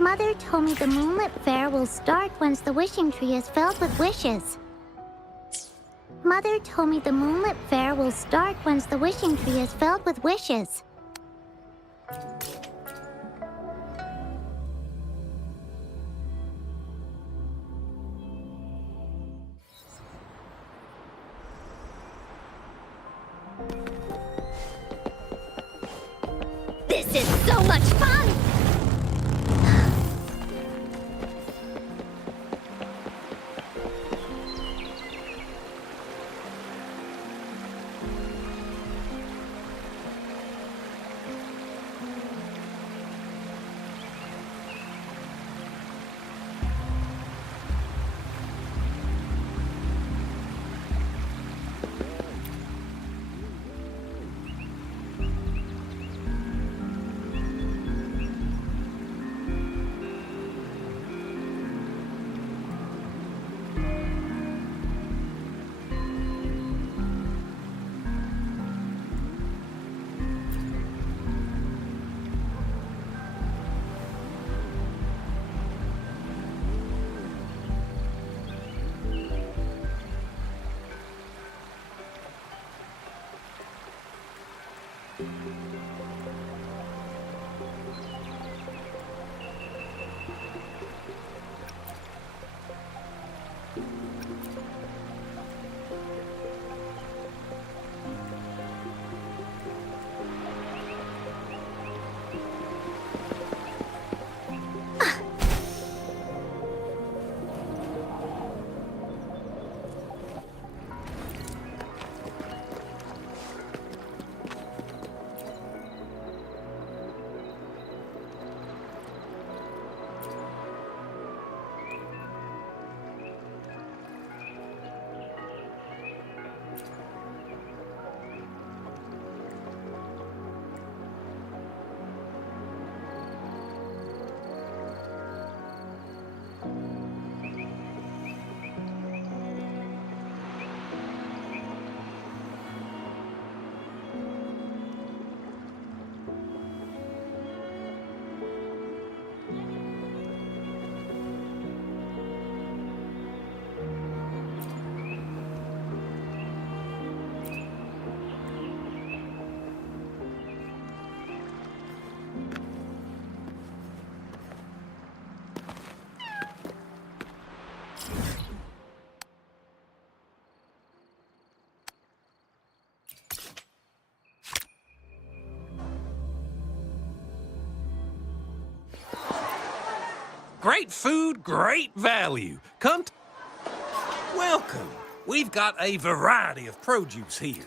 Mother told me the Moonlit Fair will start once the wishing tree is filled with wishes. Mother told me the Moonlit Fair will start once the wishing tree is filled with wishes. This is so much fun! Great food, great value. Welcome. We've got a variety of produce here.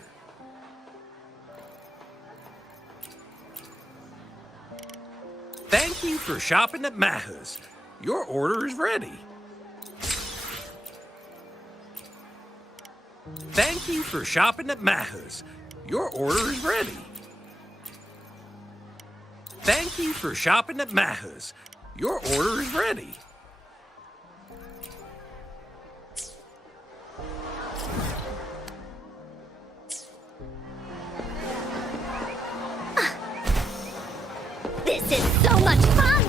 Thank you for shopping at Maha's. Your order is ready. Thank you for shopping at Maha's. Your order is ready. Thank you for shopping at Maha's. Your order is ready. This is so much fun!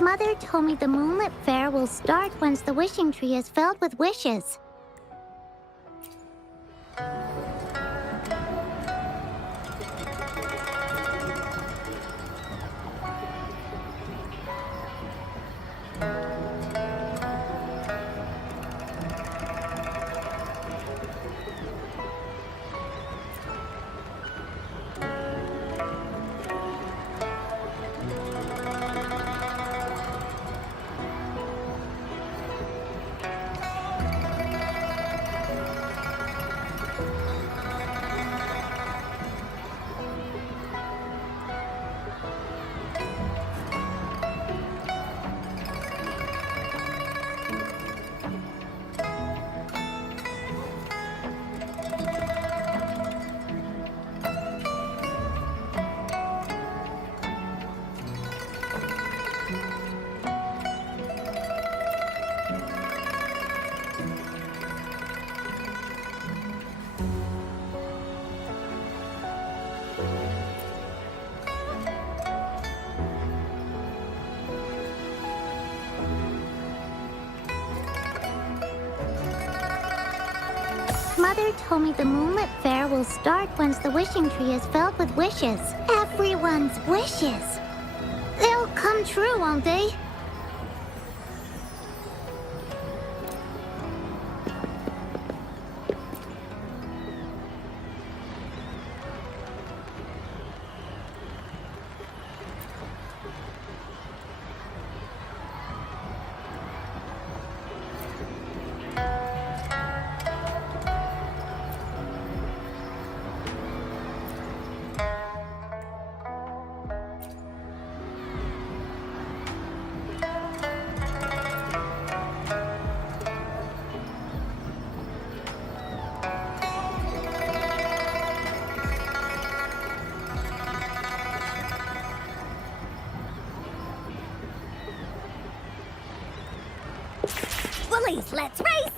Mother told me the Moonlit Fair will start once the wishing tree is filled with wishes. Mother told me the Moonlit Fair will start once the wishing tree is filled with wishes. Everyone's wishes. They'll come true, won't they? Bullies, let's race!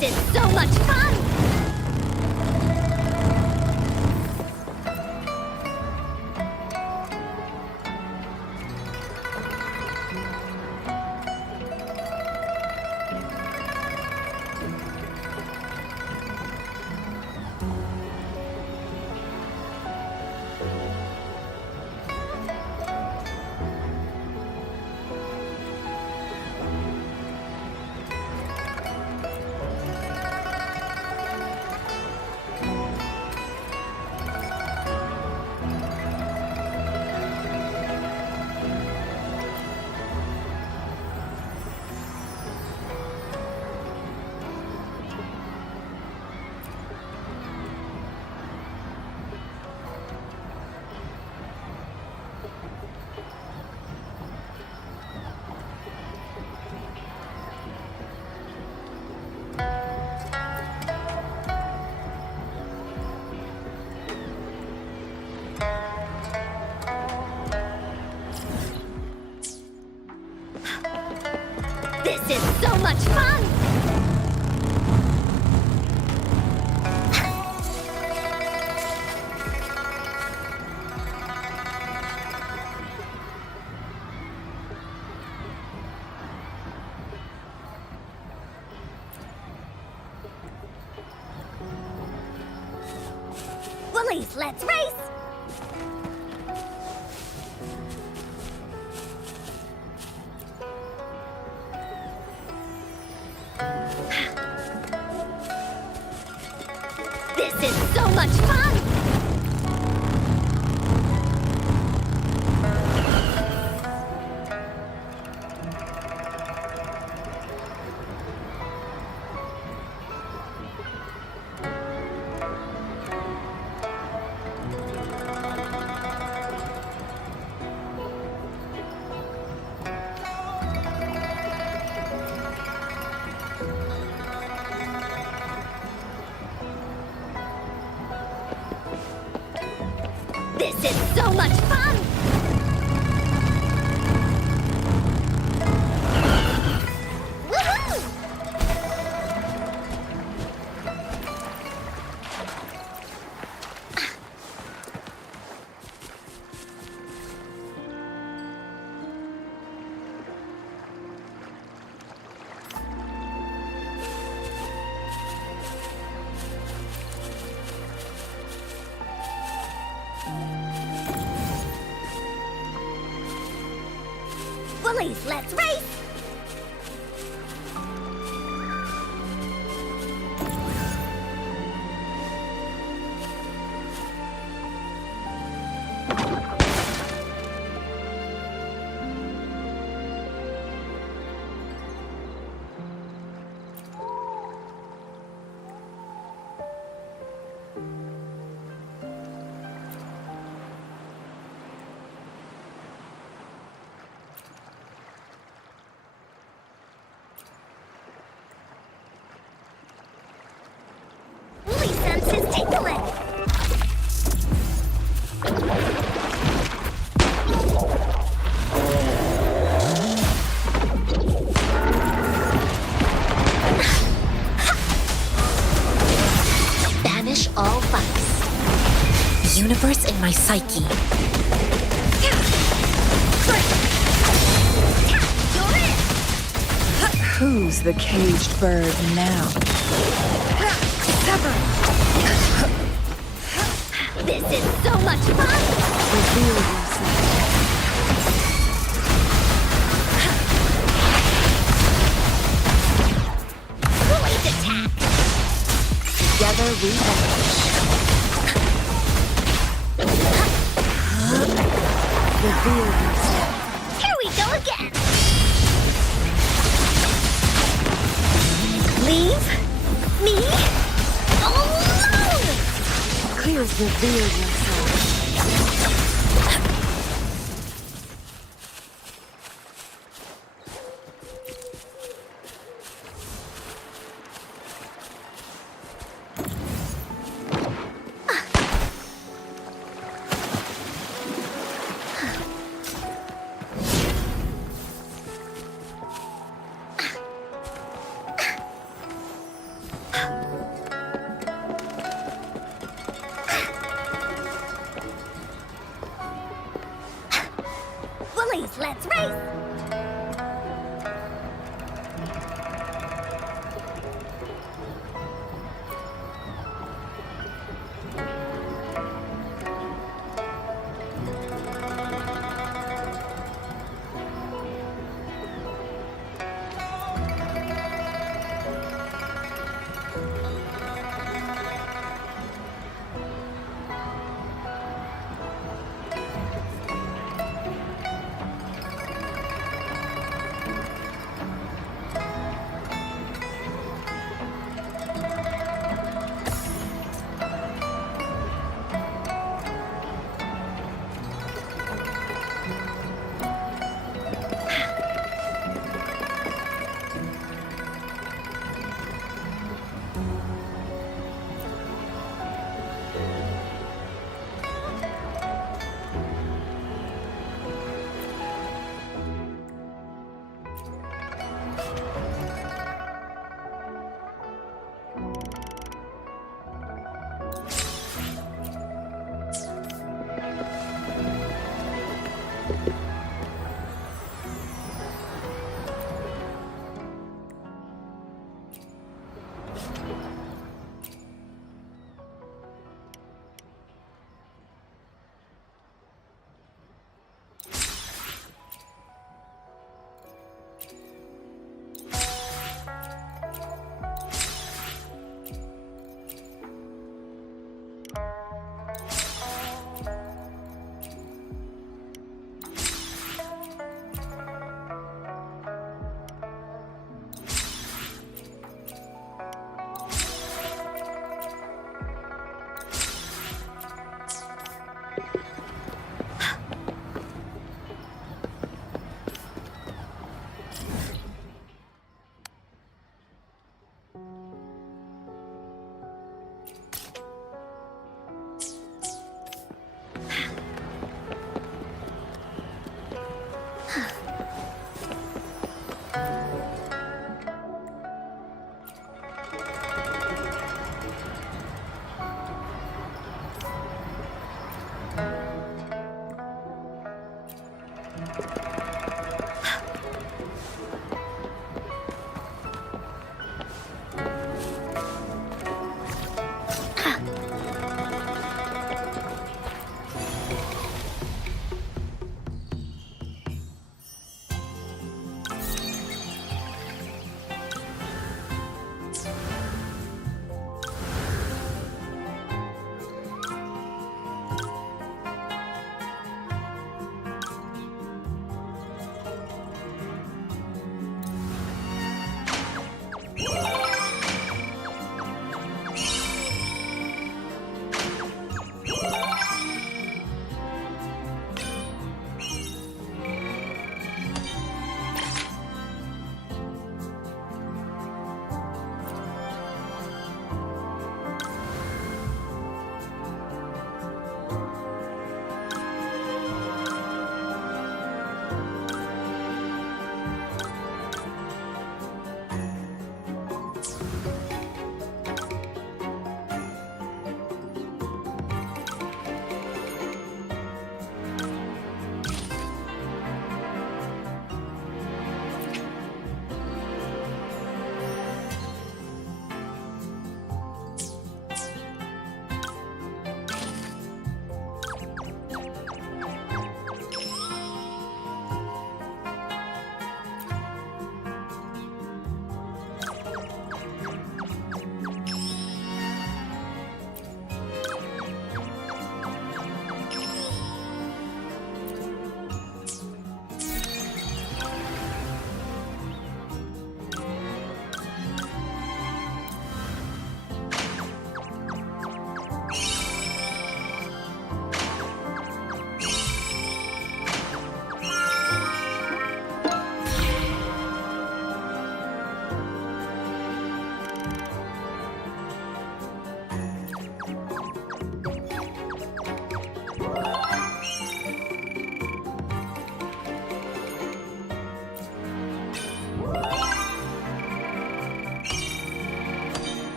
This is so much fun! This is so much fun! Woolies, let's race! This is so much fun! This is so much fun! Woohoo! Woolies, let's race! Woolly senses tingling! Banish all vice. Universe in my psyche. You're in! Who's the caged bird now? This is so much fun! Reveal yourself. Woolies attack! Together we vanish. Reveal yourself. Here we go again! Leave me alone! Please reveal yourself. Please, let's race!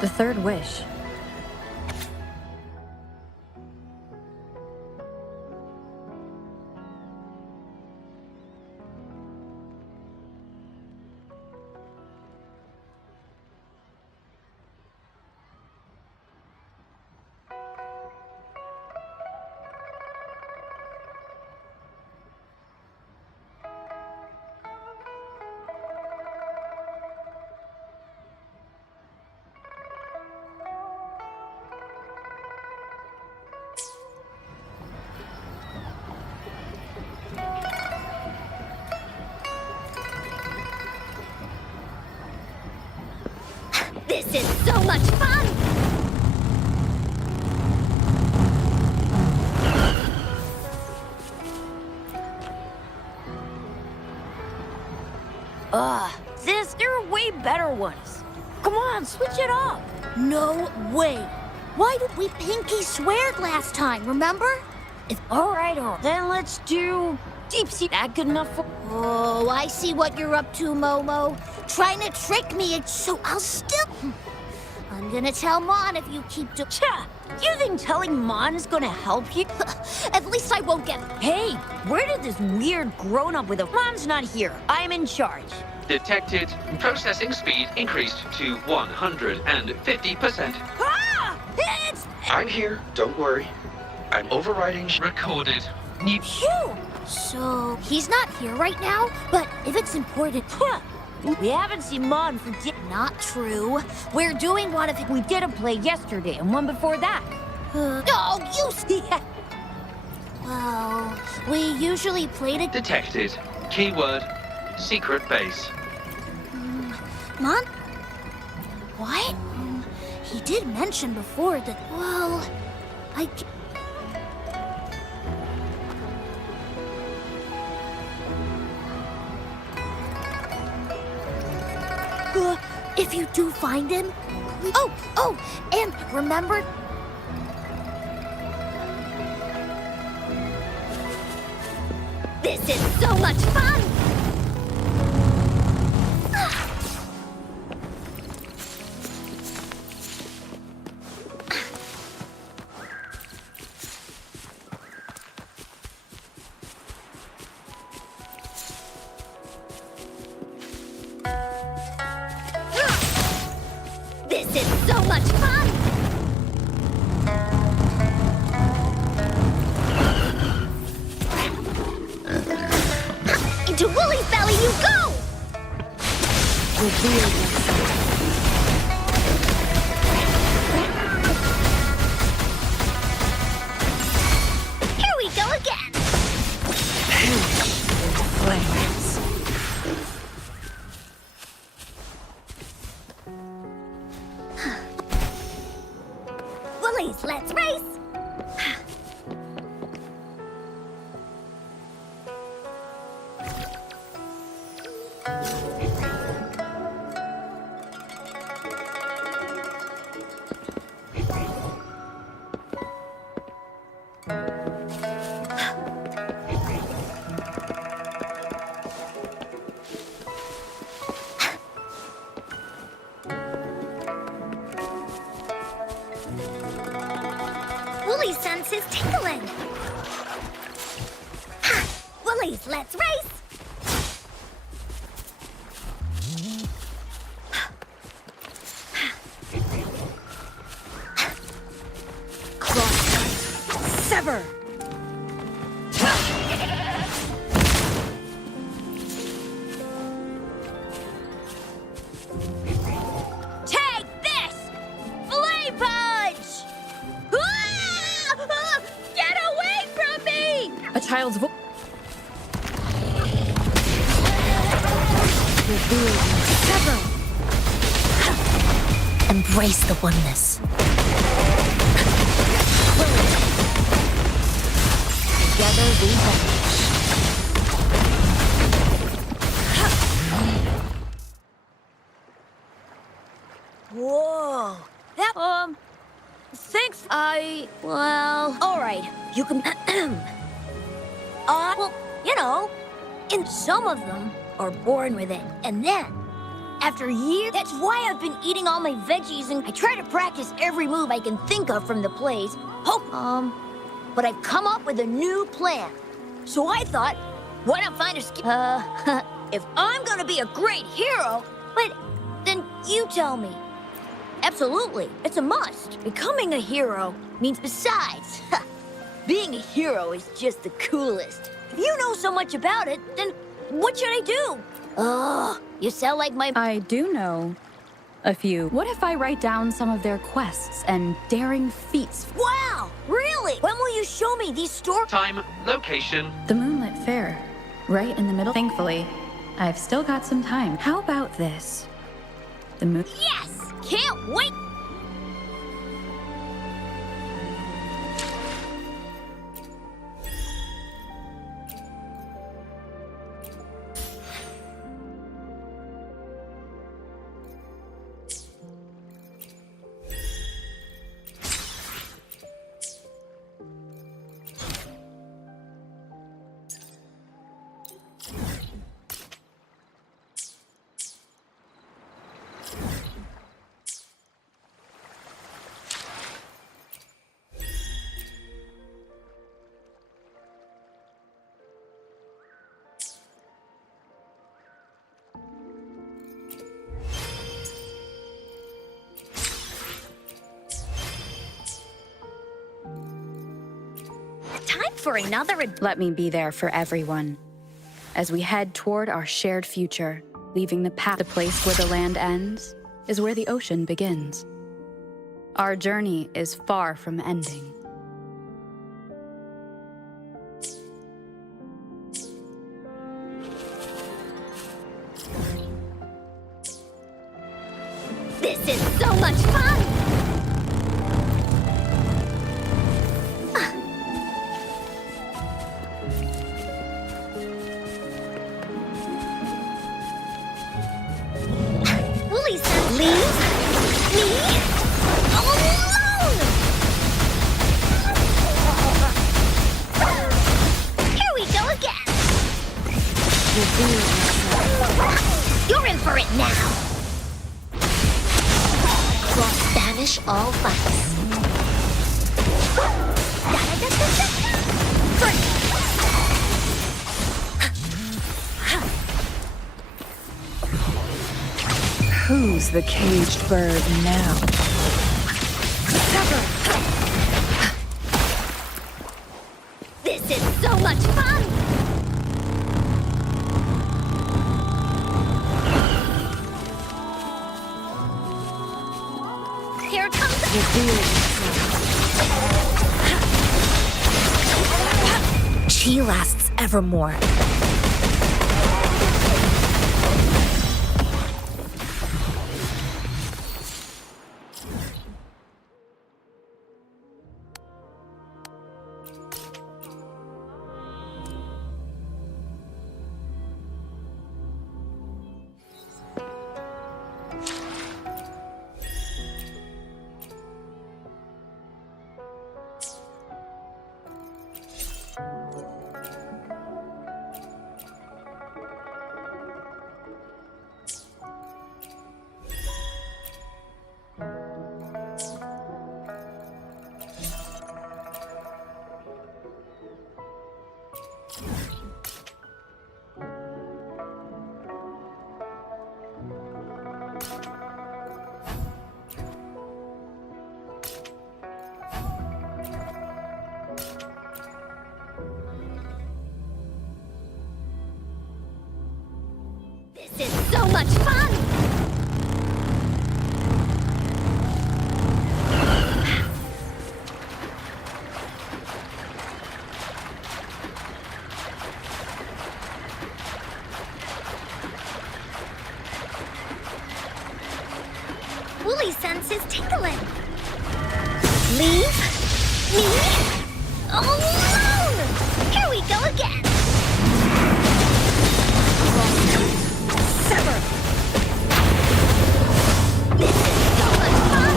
The third wish. This is so much fun! Sis, there are way better ones. Come on, switch it up. No way. Why did we pinky swear last time, remember? All right. Then let's do deep sea. That good enough for... Oh, I see what you're up to, Momo. Trying to trick me, so I'll still... I'm gonna tell Mon if you keep to... Cha! You think telling Mon's gonna help you? At least I won't get... Hey, where did this weird grown-up with a... Mon's not here. I'm in charge. Detected. Processing speed increased to 150%. Ah! It's... I'm here, don't worry. I'm overriding... Recorded. Phew! So, he's not here right now, but if it's important... Huh. We haven't seen Mon for... Not true. We're doing one of... We did a play yesterday and one before that. Oh, you... Well, we usually played it... Detected. Keyword, secret base. Mon? What? He did mention before that... Well, if you do find him... Oh, and remember... This is so much fun! This is so much fun! Into Woolie's belly you go! Reveal yourself. Here we go again! Flames. Woolies, let's race! Woolie's sense is tingling. Ha! Woolies, let's race! Sever! Take this! Flame punch! Ah! Get away from me! A child's voice. Reveal yourself. Sever! Embrace the oneness. Together we vanish. Whoa. That, thanks. Well, all right. You can, well, you know, and some of them are born with it, and then After years, that's why I've been eating all my veggies and I try to practice every move I can think of from the plays. But I've come up with a new plan. So I thought, why not find a if I'm gonna be a great hero, then you tell me. Absolutely, it's a must. Becoming a hero means besides, being a hero is just the coolest. If you know so much about it, then what should I do? You sound like my... I do know a few. What if I write down some of their quests and daring feats? Wow, really? When will you show me these stories? Time, location. The Moonlit Fair, right in the middle. Thankfully, I've still got some time. How about this? The moon... Yes! Can't wait! For another... Let me be there for everyone. As we head toward our shared future, leaving the path, the place where the land ends is where the ocean begins. Our journey is far from ending. This is so much fun! You're in for it now! Cross banish all vice. Who's the caged bird now? This is so much fun! Here comes She lasts evermore. This is so much fun! Woolly sense is tingling. Leave me alone! Here we go again! Sever! This is so much fun!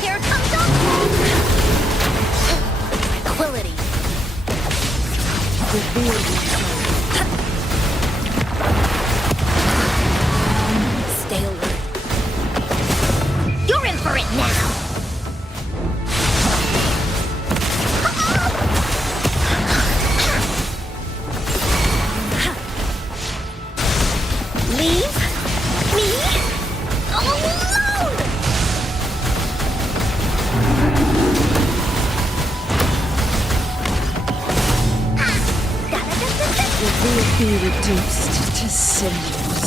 Here it comes up! Tranquility. Stay alert. You're in for it now. Leave me alone! It will be reduced to cinders.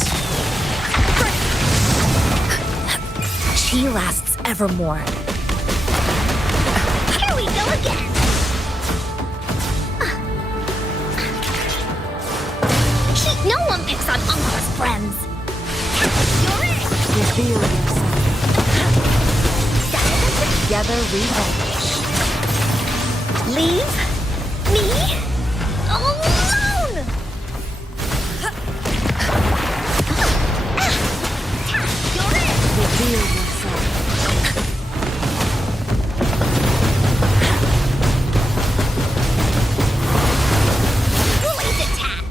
She lasts evermore. Here we go again! No one picks on Uncle's friends! You're it! Reveal yourself. Together we vanish. Leave me alone! You're it! Reveal yourself. Woolly's attack!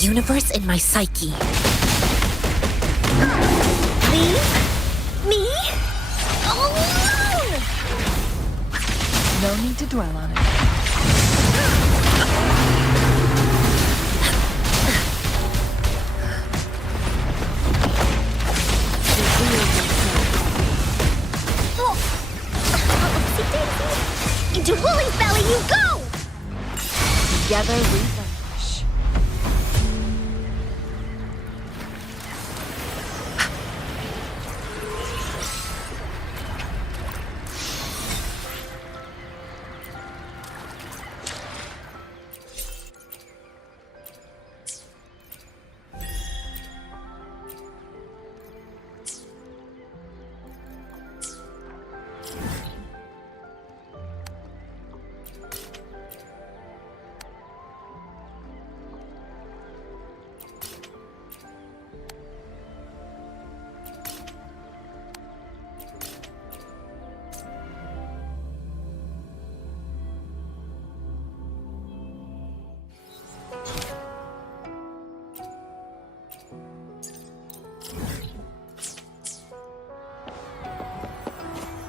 Universe in my psyche. Leave me alone! No need to dwell on it. Into Woolly's belly you go! Together we vanish.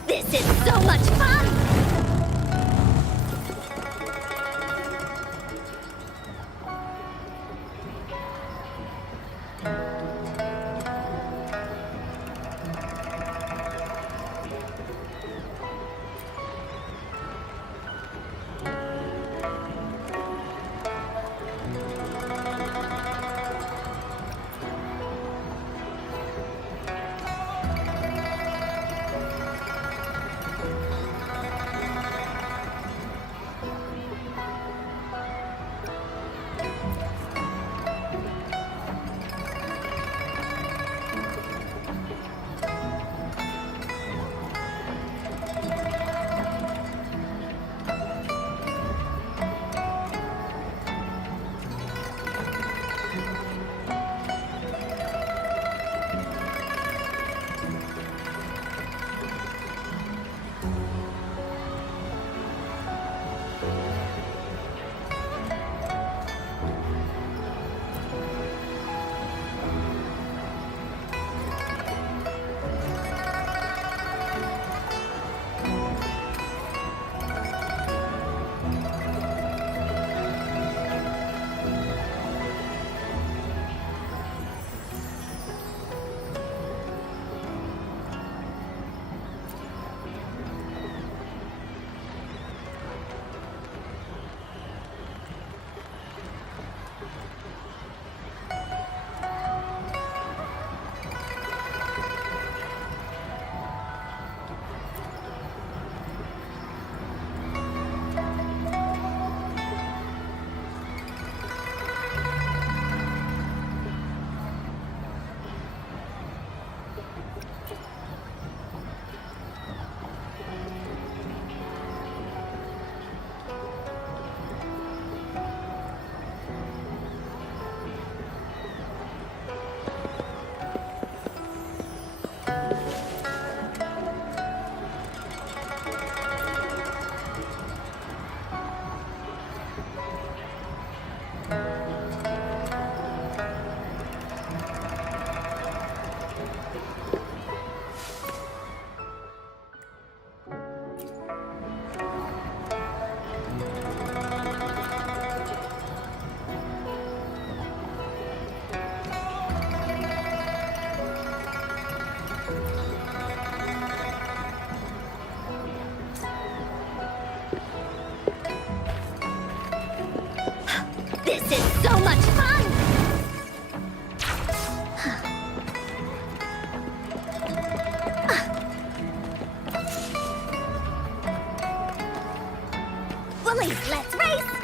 This is so much fun! Willies, let's race!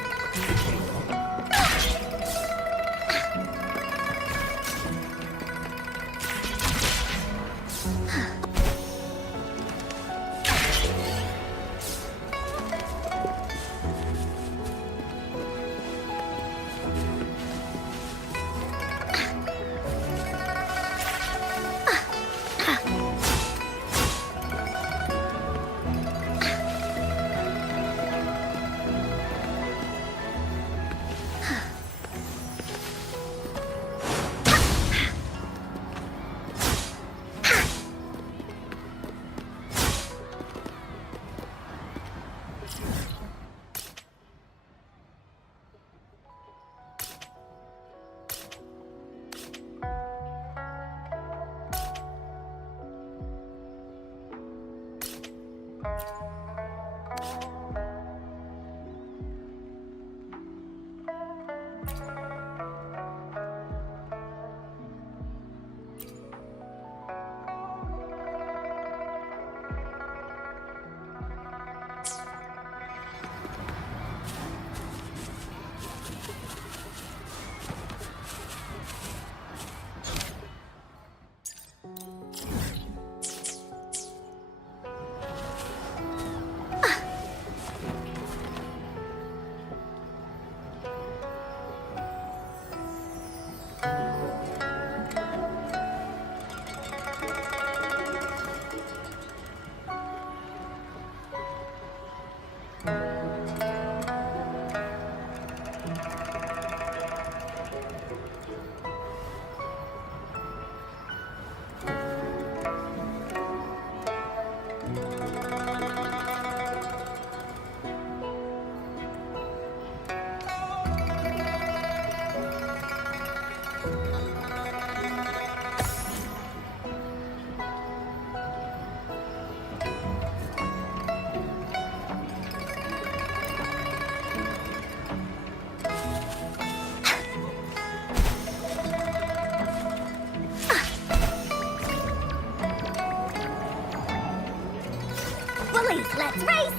Let's race!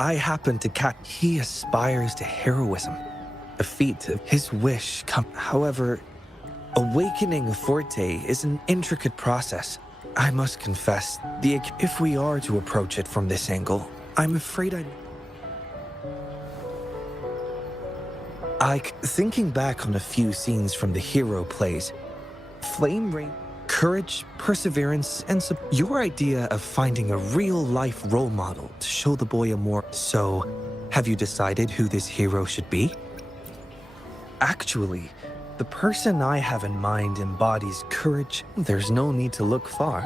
I happen to catch he aspires to heroism, a feat of his wish come. However, awakening a forte is an intricate process. I must confess, if we are to approach it from this angle, I'm afraid thinking back on a few scenes from the hero plays, flame rain, courage, perseverance, and your idea of finding a real-life role model to show the boy a more... So, have you decided who this hero should be? Actually, the person I have in mind embodies courage. There's no need to look far.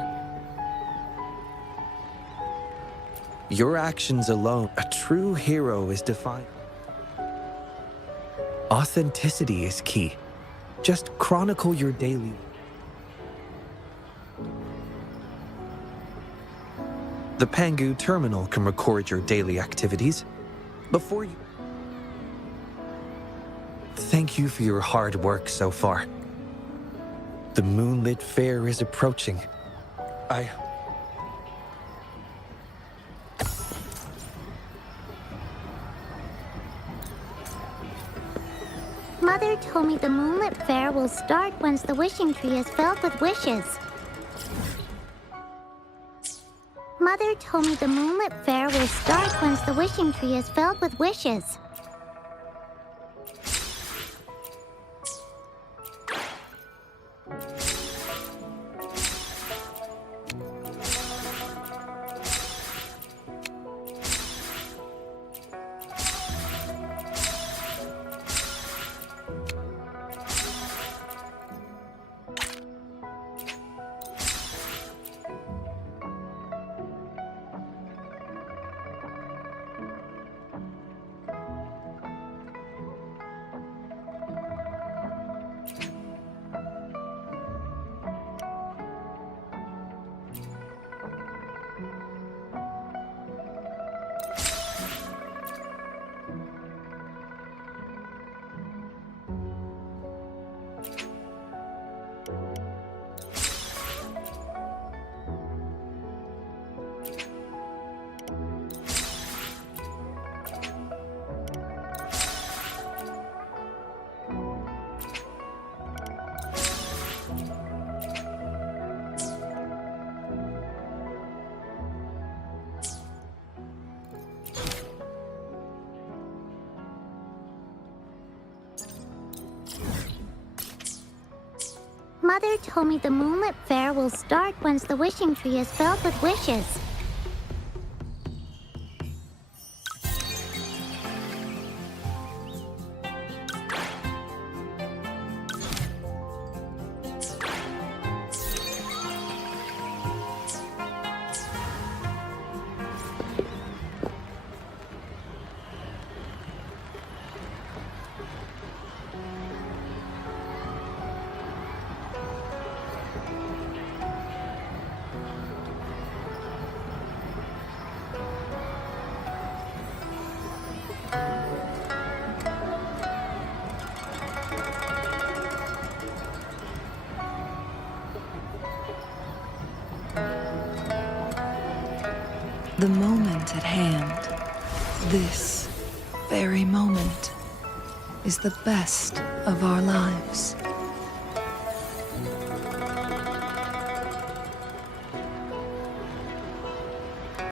Your actions alone, a true hero is defined. Authenticity is key. Just chronicle your daily... The Pangu terminal can record your daily activities. Before you... Thank you for your hard work so far. The moonlit fair is approaching. Mother told me the moonlit fair will start once the wishing tree is filled with wishes. Mother told me the moonlit fair will start once the wishing tree is filled with wishes. Mother told me the moonlit fair will start once the wishing tree is filled with wishes. The moment at hand, this very moment, is the best of our lives.